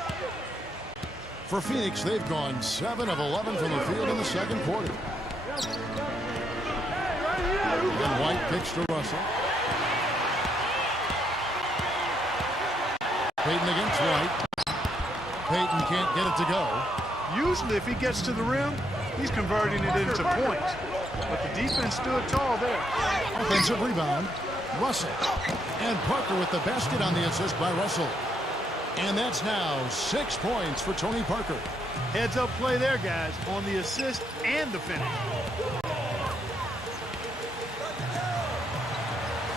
For Phoenix, they've gone 7 of 11 from the field in the second quarter. And White kicks to Russell. Payton against White. Payton can't get it to go. Usually, if he gets to the rim, he's converting it into points. But the defense stood tall there. Offensive rebound. Russell. And Parker with the basket on the assist by Russell. And that's now 6 points for Tony Parker. Heads up play there, guys, on the assist and the finish.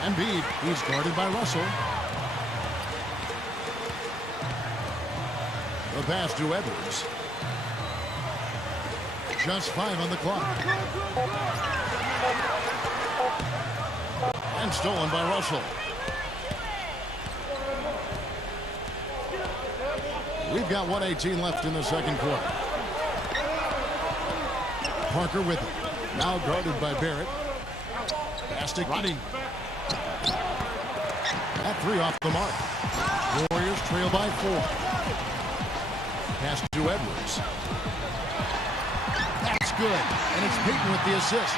Embiid, he's guarded by Russell. The pass to Edwards. Just 5 on the clock. And stolen by Russell. We've got 1:18 left in the second quarter. Parker with it. Now guarded by Barrett. Bastic running. That 3 off the mark. Warriors trail by 4. Pass to Edwards. That's good. And it's Payton with the assist.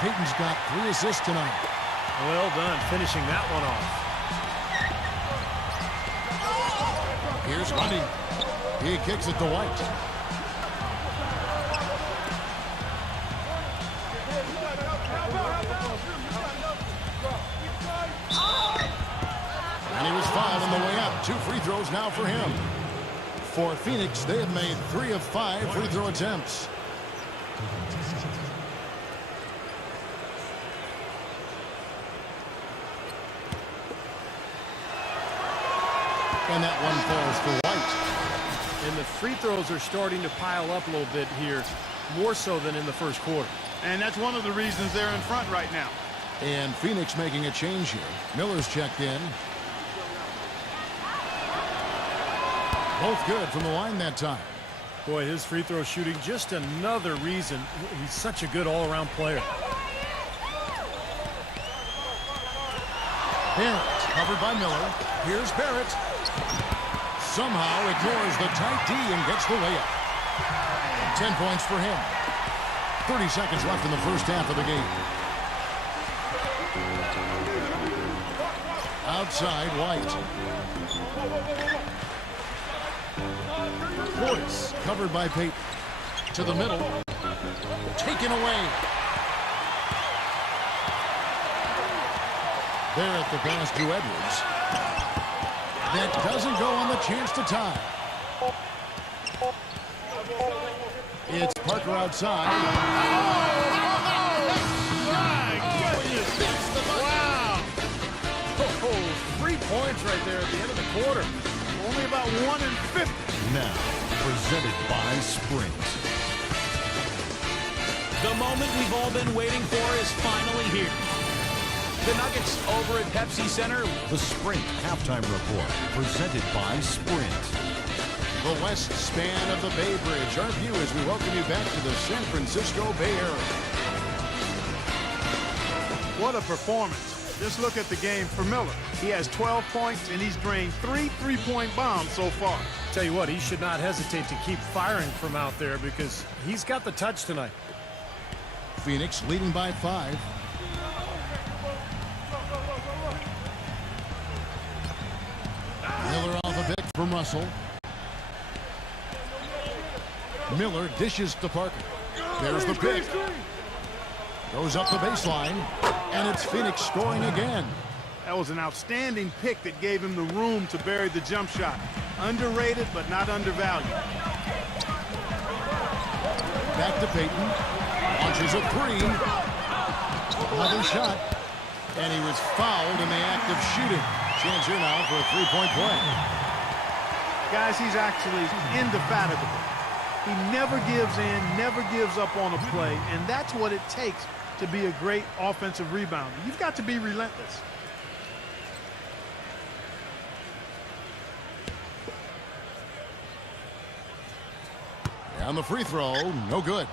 Payton's got 3 assists tonight. Well done, finishing that one off. Here's Money. He kicks it to White. And he was fouled on the way up. 2 free throws now for him. For Phoenix, they have made 3 of 5 free throw attempts. And that one falls for White. And the free throws are starting to pile up a little bit here. more so than in the first quarter. And that's one of the reasons they're in front right now. And Phoenix making a change here. Miller's checked in. Both good from the line that time. Boy, his free throw shooting, just another reason he's such a good all-around player. Barrett, covered by Miller. Here's Barrett. Somehow ignores the tight D and gets the layup. 10 points for him. 30 seconds left in the first half of the game. Outside, White. Portis, covered by Payton. To the middle. Taken away. Barrett the pass to Edwards. That doesn't go on the chance to tie. It's Parker outside. Wow. Oh, 3 points right there at the end of the quarter. Only about 1 in 50. Now, presented by Sprint. The moment we've all been waiting for is finally here. The Nuggets over at Pepsi Center. The Sprint Halftime Report, presented by Sprint. The west span of the Bay Bridge. Our view as we welcome you back to the San Francisco Bay Area. What a performance. Just look at the game for Miller. He has 12 points, and he's drained 3 three-point bombs so far. Tell you what, he should not hesitate to keep firing from out there because he's got the touch tonight. Phoenix leading by 5. Miller off a pick from Russell. Miller dishes to Parker. There's the pick. Goes up the baseline, and it's Phoenix scoring again. That was an outstanding pick that gave him the room to bury the jump shot. Underrated, but not undervalued. Back to Payton. Launches a 3. Another shot. And he was fouled in the act of shooting. Chance here now for a 3-point play. Guys, he's actually indefatigable. He never gives in, never gives up on a play, and that's what it takes to be a great offensive rebounder. You've got to be relentless. On the free throw, no good.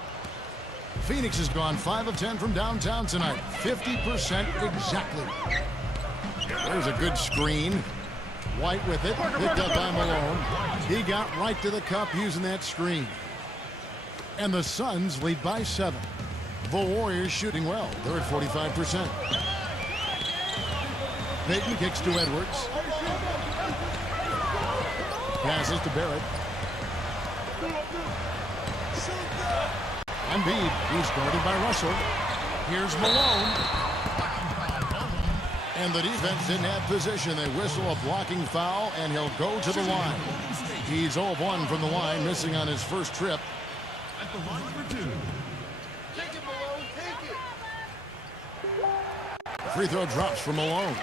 Phoenix has gone 5 of 10 from downtown tonight. 50% exactly. There's a good screen. White with it, picked up by Malone. He got right to the cup using that screen. And the Suns lead by 7. The Warriors shooting well. They're at 45%. Payton kicks to Edwards. Passes to Barrett. Embiid, he's guarded by Russell. Here's Malone. And the defense didn't have position. They whistle a blocking foul, and he'll go to the line. He's 0 of 1 from the line, missing on his first trip. At the line for 2. Take it, Malone, take it. Free throw drops from Malone.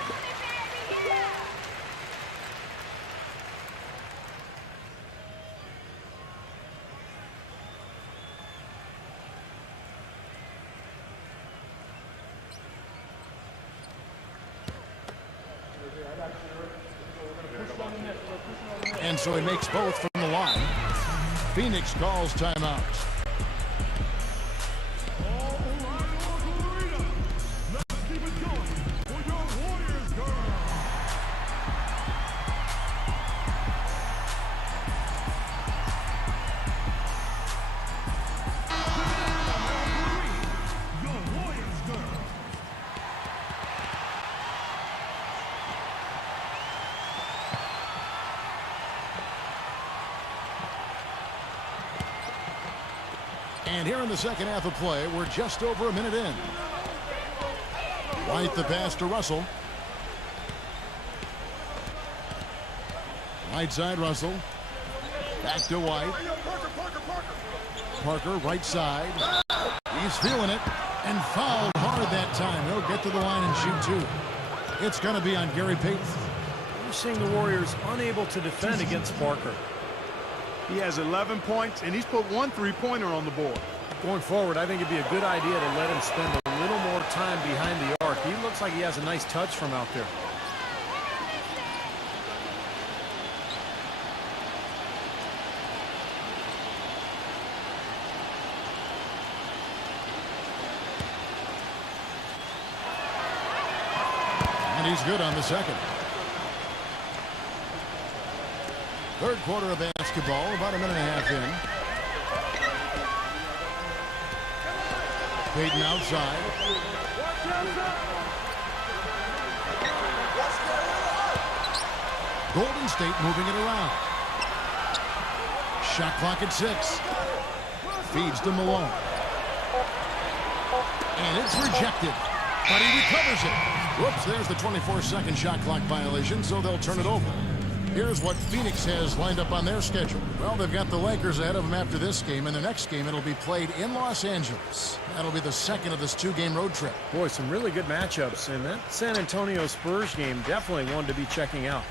And so he makes both from the line. Phoenix calls timeout. And here in the second half of play, we're just over a minute in. White the pass to Russell. Right side Russell. Back to White. Parker right side. He's feeling it and fouled hard that time. He'll get to the line and shoot 2. It's going to be on Gary Payton. We're seeing the Warriors unable to defend against Parker. He has 11 points, and he's put 1 three-pointer on the board. Going forward, I think it'd be a good idea to let him spend a little more time behind the arc. He looks like he has a nice touch from out there. And he's good on the second. Third quarter of basketball, about a minute and a half in. Payton outside. Golden State moving it around. Shot clock at 6. Feeds to Malone. And it's rejected. But he recovers it. Whoops, there's the 24-second shot clock violation, so they'll turn it over. Here's what Phoenix has lined up on their schedule. Well, they've got the Lakers ahead of them after this game, and the next game it'll be played in Los Angeles. That'll be the second of this 2-game road trip. Boy, some really good matchups, and that San Antonio Spurs game definitely one to be checking out.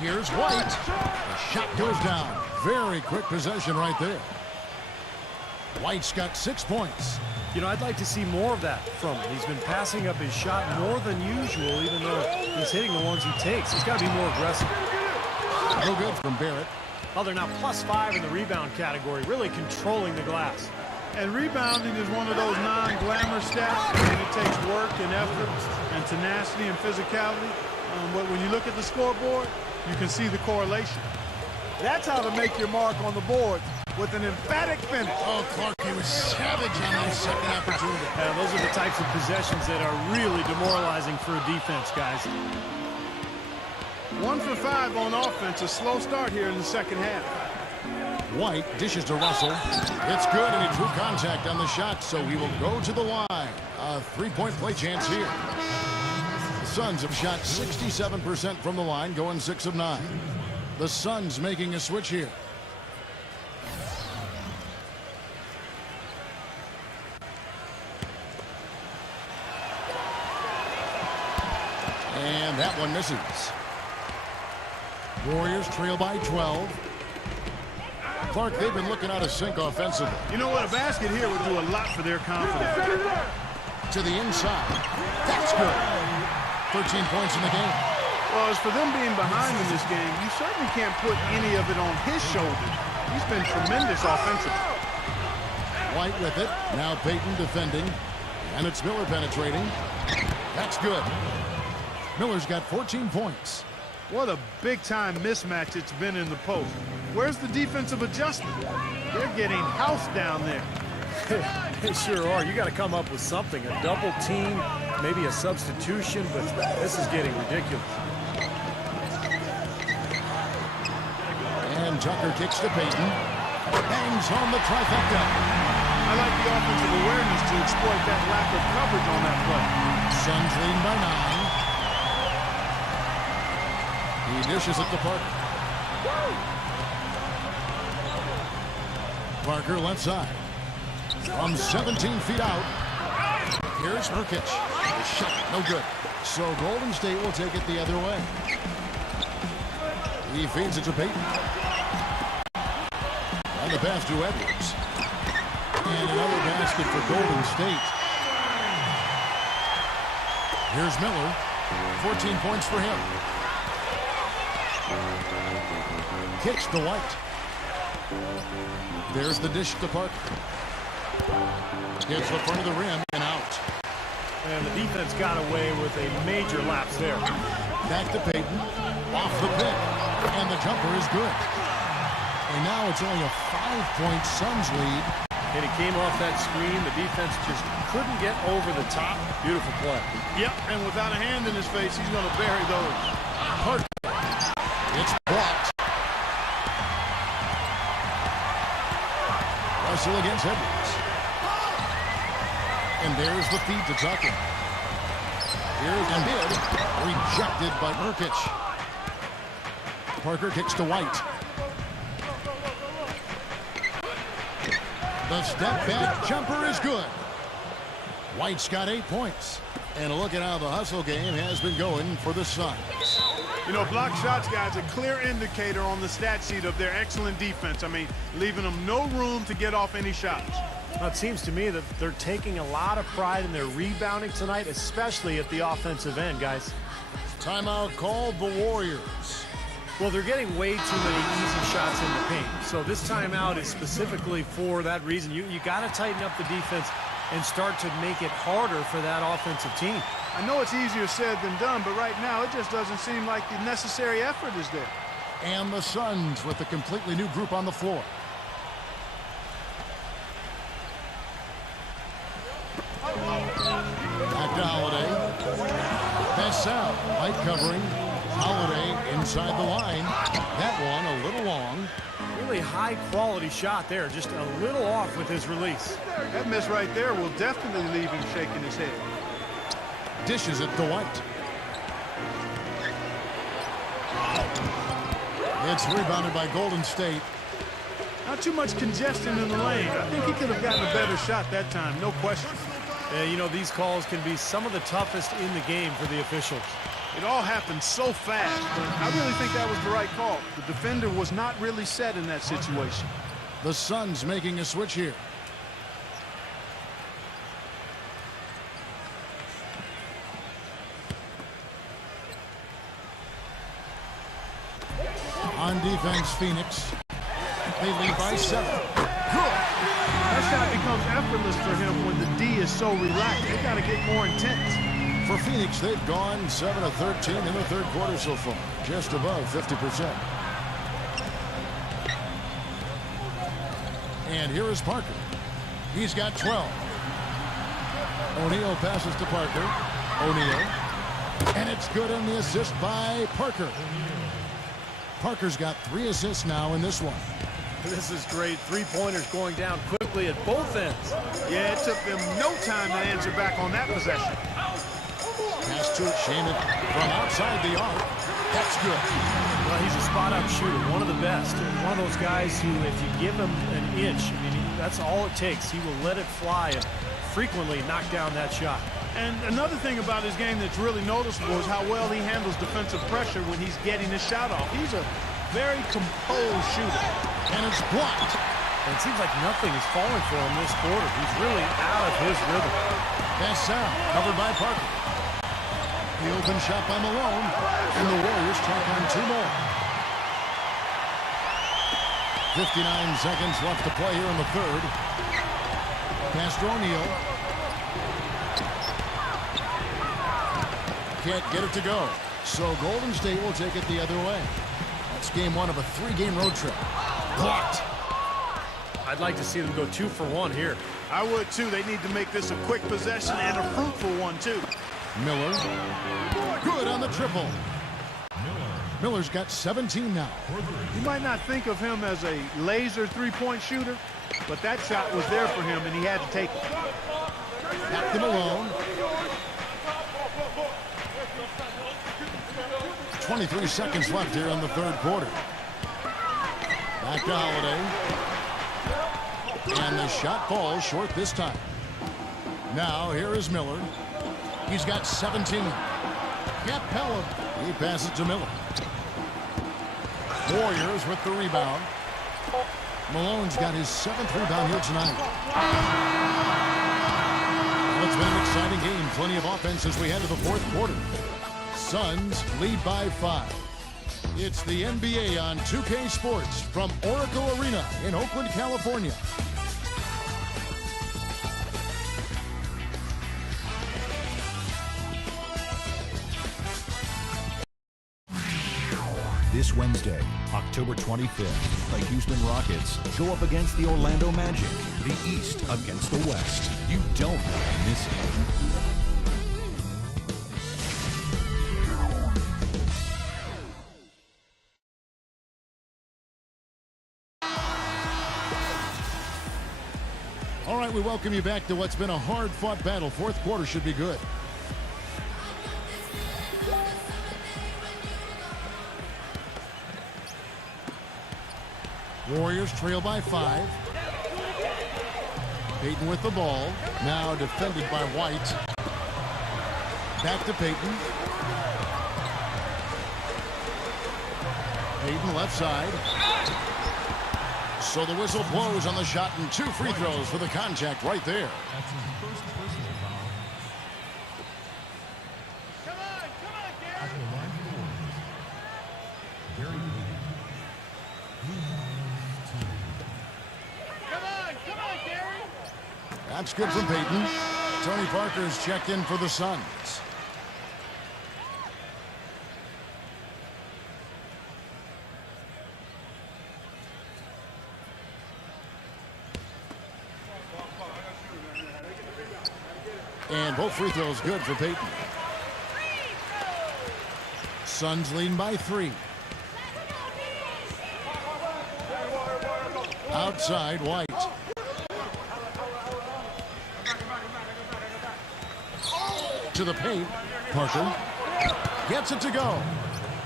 Here's White. The shot goes down. Very quick possession right there. White's got 6 points. You know, I'd like to see more of that from him. He's been passing up his shot more than usual, even though he's hitting the ones he takes. He's got to be more aggressive. No good from Barrett. Oh, they're now +5 in the rebound category, really controlling the glass. And rebounding is one of those non-glamour stats. And it takes work and effort and tenacity and physicality. But when you look at the scoreboard, you can see the correlation. That's how to make your mark on the board with an emphatic finish. Oh, Clark, he was savage on that second opportunity. Yeah, those are the types of possessions that are really demoralizing for a defense, guys. 1 for 5 on offense. A slow start here in the second half. White dishes to Russell. It's good, and he drew contact on the shot, so he will go to the line. A 3-point play chance here. The Suns have shot 67% from the line, going 6 of 9. The Suns making a switch here. And that one misses. Warriors trail by 12. Clark, they've been looking out of sync offensively. You know what? A basket here would do a lot for their confidence. To the inside. That's good. 13 points in the game. Well, as for them being behind in this game, you certainly can't put any of it on his shoulders. He's been tremendous offensively. White with it. Now Payton defending. And it's Miller penetrating. That's good. Miller's got 14 points. What a big-time mismatch it's been in the post. Where's the defensive adjustment? They're getting housed down there. They sure are. You got to come up with something. A double team, maybe a substitution, but this is getting ridiculous. And Tucker kicks to Payton. Bangs home the trifecta. I like the offensive awareness to exploit that lack of coverage on that play. Suns lead by 9. He dishes it to Parker. Parker left side. From 17 feet out. Here's Nurkic. The shot, no good. So Golden State will take it the other way. He feeds it to Payton. And the pass to Edwards. And another basket for Golden State. Here's Miller. 14 points for him. Kicks to White. There's the dish to Parker. Hits the front of the rim and out. And the defense got away with a major lapse there. Back to Payton. Off the pick. And the jumper is good. And now it's only a 5-point Suns lead. And it came off that screen. The defense just couldn't get over the top. Beautiful play. Yep, and without a hand in his face, he's going to bury those. Parker. It's blocked. Russell against Edwards. And there's the feed to Tucker. Here's Embiid. Rejected by Nurkic. Parker kicks to White. The step back jumper is good. White's got 8 points. And look at how the hustle game has been going for the Suns. You know, block shots, guys, a clear indicator on the stat sheet of their excellent defense. I mean, leaving them no room to get off any shots. Well, it seems to me that they're taking a lot of pride in their rebounding tonight, especially at the offensive end, guys. Timeout called the Warriors. Well, they're getting way too many easy shots in the paint. So this timeout is specifically for that reason. You got to tighten up the defense and start to make it harder for that offensive team. I know it's easier said than done, but right now it just doesn't seem like the necessary effort is there. And the Suns with a completely new group on the floor. Back to Holiday. Pass out. Light covering. Holiday inside the line. That one a little long. Really high-quality shot there. Just a little off with his release. That miss right there will definitely leave him shaking his head. Dishes it to White. It's rebounded by Golden State. Not too much congestion in the lane. I think he could have gotten a better shot that time, no question. Yeah, you know, these calls can be some of the toughest in the game for the officials. It all happened so fast, but I really think that was the right call. The defender was not really set in that situation. The Suns making a switch here. On defense, Phoenix. They lead by 7. Good. That shot becomes effortless for him when the D is so relaxed. They got to get more intense. For Phoenix, they've gone 7 of 13 in the third quarter so far, just above 50%. And here is Parker. He's got 12. O'Neal passes to Parker. O'Neal. And it's good on the assist by Parker. Parker's got 3 assists now in this one. This is great. Three-pointers going down quickly at both ends. Yeah, it took them no time to answer back on that possession. Pass to Shaman from outside the arc. That's good. Well, he's a spot-up shooter, one of the best. And one of those guys who, if you give him an inch, I mean, that's all it takes. He will let it fly and frequently knock down that shot. And another thing about his game that's really noticeable is how well he handles defensive pressure when he's getting his shot off. He's a very composed shooter. And it's blocked. And it seems like nothing is falling for him this quarter. He's really out of his rhythm. Pass out, covered by Parker. The open shot by Malone, and the Warriors tack on 2 more. 59 seconds left to play here in the third. Pass to O'Neal. Can't get it to go. So Golden State will take it the other way. That's game 1 of a 3-game road trip. Blocked. I'd like to see them go 2 for 1 here. I would too. They need to make this a quick possession and a fruitful one too. Miller. Good on the triple. Miller's got 17 now. You might not think of him as a laser three-point shooter, but that shot was there for him and he had to take it. Back to Malone. 23 seconds left here in the third quarter. Back to Holiday. And the shot falls short this time. Now here is Miller. He's got 17. Capella. He passes to Miller. Warriors with the rebound. Malone's got his 7th rebound here tonight. Well, it's been an exciting game. Plenty of offense as we head to the fourth quarter. Suns lead by 5. It's the NBA on 2K Sports from Oracle Arena in Oakland, California. This Wednesday, October 25th, the Houston Rockets go up against the Orlando Magic, the East against the West. You don't want to miss it. All right, we welcome you back to what's been a hard-fought battle. Fourth quarter should be good. Warriors trail by 5. Payton with the ball. Now defended by White. Back to Payton. Payton left side. So the whistle blows on the shot and 2 free throws for the contact right there. That's his first personal foul. At the line for the Warriors, Gary Payton. That's good from Payton. Tony Parker's checked in for the Suns. And both free throws good for Payton. Suns leading by 3. Outside, White. To the paint. Parker gets it to go.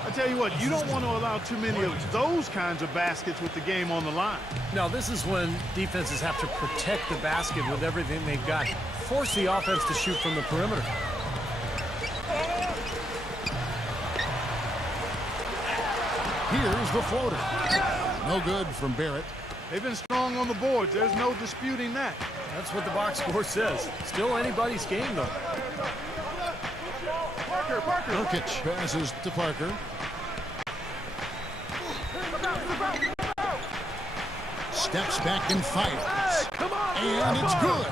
I tell you what, you don't want to allow too many of those kinds of baskets with the game on the line. Now, this is when defenses have to protect the basket with everything they've got. Force the offense to shoot from the perimeter. Here's the floater. No good from Barrett. They've been strong on the boards. There's no disputing that. That's what the box score says. Still anybody's game, though. Nurkic passes to Parker. Steps back and fires. And it's good.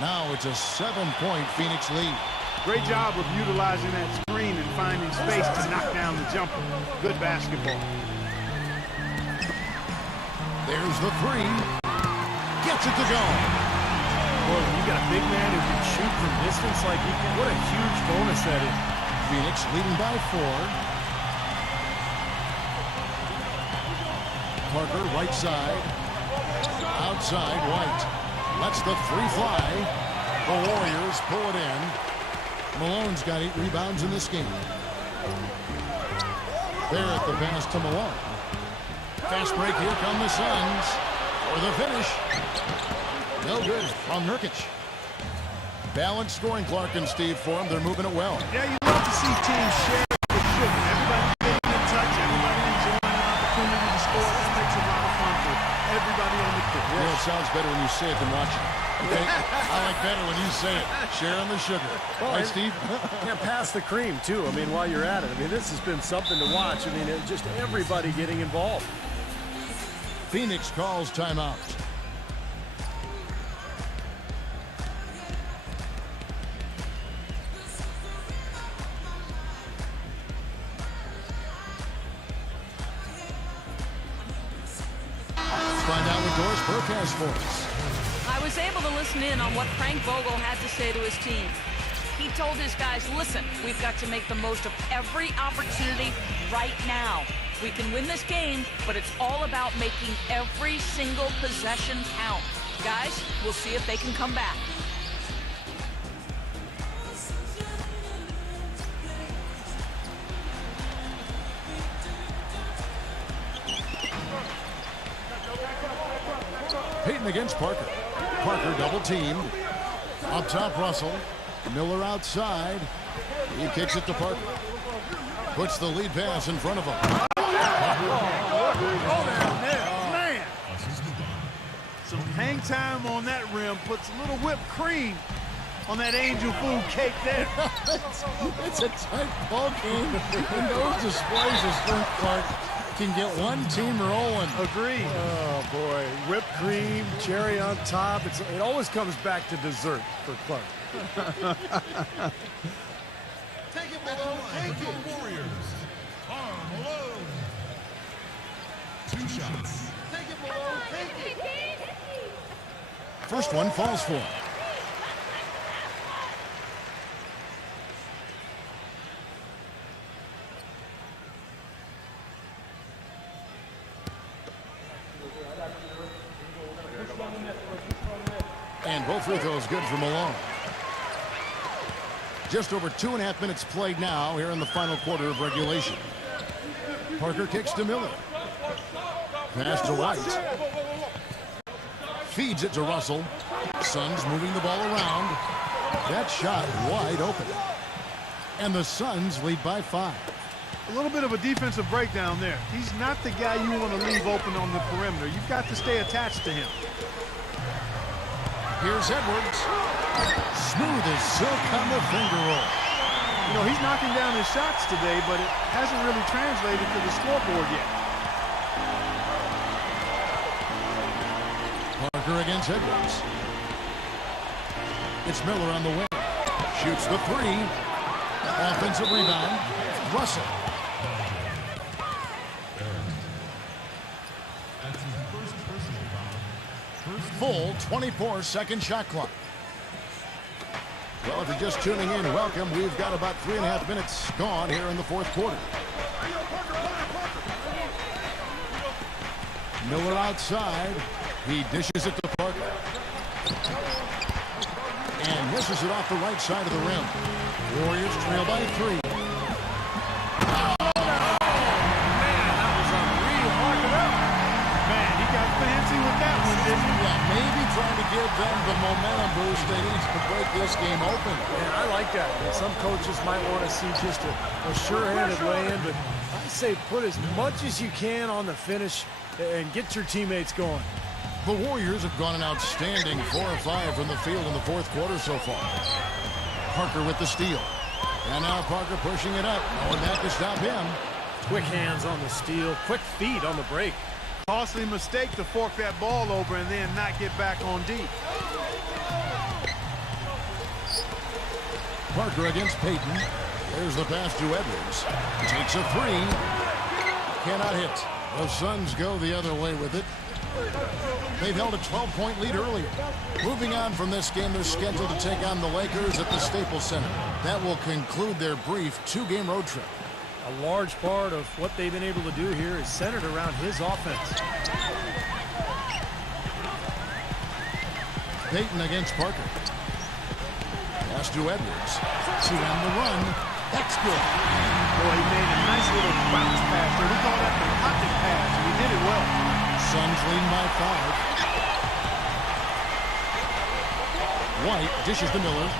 Now it's a 7-point Phoenix lead. Great job of utilizing that screen and finding space to knock down the jumper. Good basketball. There's the 3. Gets it to go. Boy, when you got a big man who can shoot from distance like he can, what a huge bonus that is. Phoenix leading by 4. Parker right side. Outside, White. Lets the 3 fly. The Warriors pull it in. Malone's got 8 rebounds in this game. Barrett the pass to Malone. Fast break, here come the Suns for the finish. No good from Nurkic. Balanced scoring, Clark and Steve, for them. They're moving it well. Yeah, you love to see teams share the sugar. Everybody getting in touch, everybody enjoying an opportunity to score. This makes a lot of fun for everybody on the court. You know, it sounds better when you say it than watch it. Okay? I like better when you say it. Sharing the sugar. Right, Steve? Yeah, pass the cream, too. I mean, while you're at it. I mean, this has been something to watch. I mean, just everybody getting involved. Phoenix calls timeout. Let's find out what Doris Burke has for us. I was able to listen in on what Frank Vogel had to say to his team. He told his guys, listen, we've got to make the most of every opportunity right now. We can win this game, but it's all about making every single possession count. Guys, we'll see if they can come back. Payton against Parker. Parker double teamed. Up top, Russell. Miller outside. He kicks it to Parker. Puts the lead pass in front of him. Man! Some hang time on that rim puts a little whipped cream on that angel food cake there. It's a tight ball game, and those displays of strength, Clark, can get one team rolling. Agreed. Oh, boy. Whipped cream, cherry on top. It always comes back to dessert for Clark. Take it, Malone. Take it. Warriors. Malone. 2 shots. Take it, Malone. Take it. First one falls for him. And both free throws good for Malone. Just over 2.5 minutes played now here in the final quarter of regulation. Parker kicks to Miller. Pass to White. Feeds it to Russell. Suns moving the ball around. That shot wide open. And the Suns lead by 5. A little bit of a defensive breakdown there. He's not the guy you want to leave open on the perimeter. You've got to stay attached to him. Here's Edwards. Smooth as silk on the finger roll. You know, he's knocking down his shots today, but it hasn't really translated to the scoreboard yet. Parker against Edwards. It's Miller on the wing. Shoots the three. Offensive rebound. Russell. Full 24-second shot clock. Well, if you're just tuning in, welcome. We've got about 3.5 minutes gone here in the fourth quarter. Miller outside. He dishes it to Parker. And misses it off the right side of the rim. Warriors trail by 3. Maybe trying to give them the momentum boost they need to break this game open. Man, I like that. Some coaches might want to see just a sure-handed lay-in, but I say put as much as you can on the finish and get your teammates going. The Warriors have gone an outstanding 4 of 5 from the field in the fourth quarter so far. Parker with the steal. And now Parker pushing it up. No one back to stop him. Quick hands on the steal, quick feet on the break. Costly mistake to fork that ball over and then not get back on D. Parker against Payton. There's the pass to Edwards. Takes a three. Cannot hit. The Suns go the other way with it. They've held a 12-point lead earlier. Moving on from this game, they're scheduled to take on the Lakers at the Staples Center. That will conclude their brief 2-game road trip. A large part of what they've been able to do here is centered around his offense. Payton against Parker. Pass to Edwards. To end the run. That's good. Boy, he made a nice little bounce pass there. We call that the pocket pass, and he did it well. Suns leading by 5. White dishes to Miller.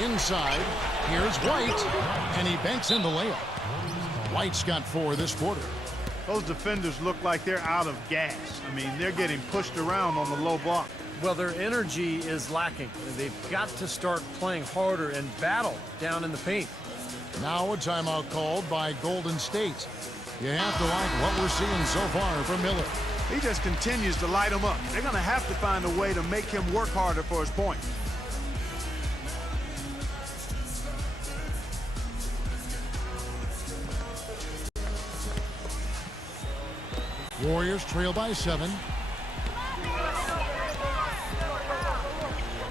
Inside, here's White, and he banks in the layup. White's got 4 this quarter. Those defenders look like they're out of gas. I mean, they're getting pushed around on the low block. Well, their energy is lacking. They've got to start playing harder and battle down in the paint. Now a timeout called by Golden State. You have to like what we're seeing so far from Miller. He just continues to light them up. They're going to have to find a way to make him work harder for his points. Warriors trail by 7.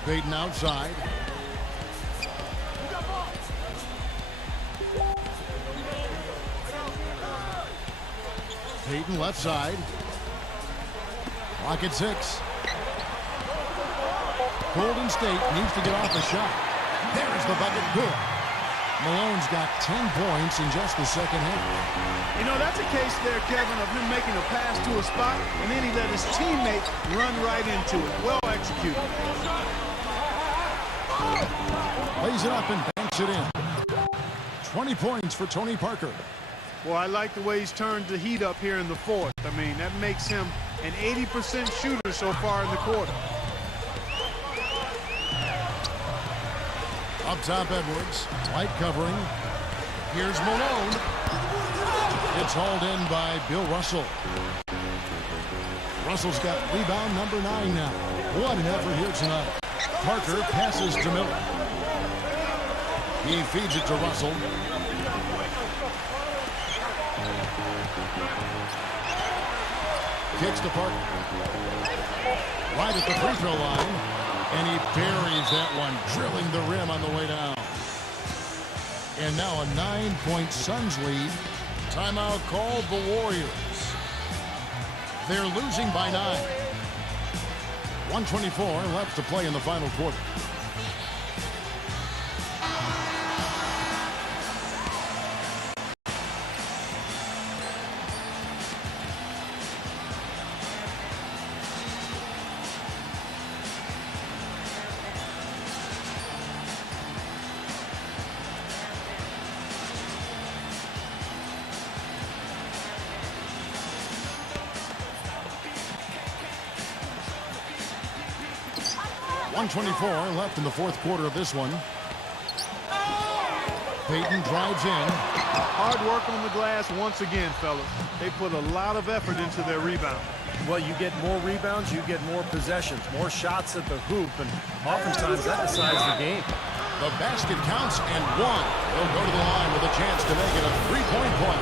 Payton outside. Payton left side. Clock at 6. Golden State needs to get off the shot. There's the bucket. Good. Malone's got 10 points in just the second half. You know, that's a case there, Kevin, of him making a pass to a spot, and then he let his teammate run right into it. Well executed. Lays it up and banks it in. 20 points for Tony Parker. Well, I like the way he's turned the heat up here in the fourth. I mean, that makes him an 80% shooter so far in the quarter. Up top, Edwards. White covering. Here's Malone. It's hauled in by Bill Russell. Russell's got rebound number 9 now. What an effort here tonight. Parker passes to Miller. He feeds it to Russell. Kicks to Parker. Right at the free throw line. And he buries that one, drilling the rim on the way down. And now a 9-point Suns lead. Timeout called the Warriors. They're losing by 9. 1:24 left to play in the final quarter. 1:24 left in the fourth quarter of this one. Payton drives in. Hard work on the glass once again, fellas. They put a lot of effort into their rebound. Well, you get more rebounds, you get more possessions, more shots at the hoop, and oftentimes that decides the game. The basket counts and one. They'll go to the line with a chance to make it a three-point play.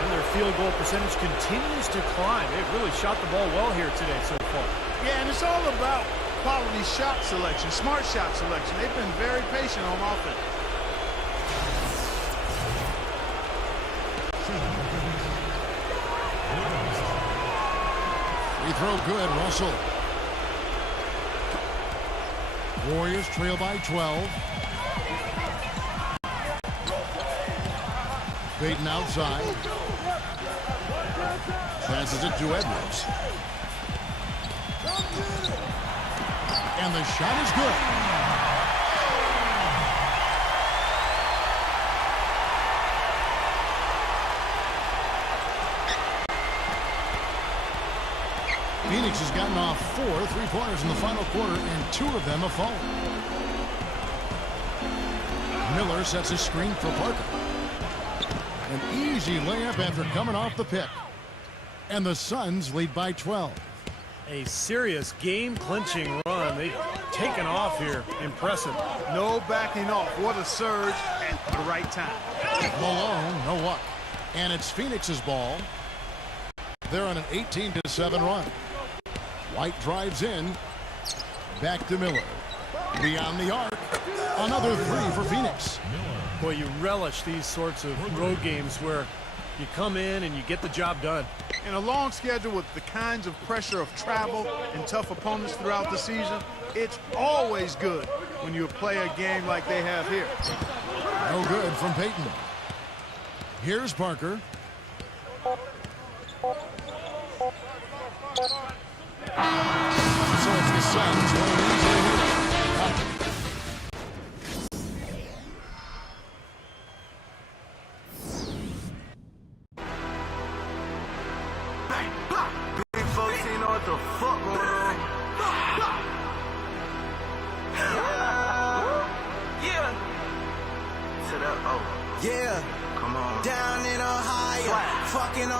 And their field goal percentage continues to climb. They've really shot the ball well here today so far. Yeah, and it's all about quality shot selection, smart shot selection. They've been very patient on offense. Free throw good, Russell. Warriors trail by 12. Payton outside. Passes it to Edwards. And the shot is good. Phoenix has gotten off 4 3-pointers in the final quarter, and 2 of them have fallen. Miller sets a screen for Parker. An easy layup after coming off the pick. And the Suns lead by 12. A serious game-clinching run. They've taken off here. Impressive. No backing off. What a surge at the right time. Malone, no luck. And it's Phoenix's ball. They're on an 18-7 run. White drives in. Back to Miller. Beyond the arc. Another 3 for Phoenix. Boy, you relish these sorts of road games where you come in and you get the job done. In a long schedule with the kinds of pressure of travel and tough opponents throughout the season, it's always good when you play a game like they have here. No good from Payton. Here's Parker. So it's the Suns winning easily here. Big folks ain't know what the fuck going on. Yeah. To the, oh. Yeah. Come on. Down in Ohio. Fucking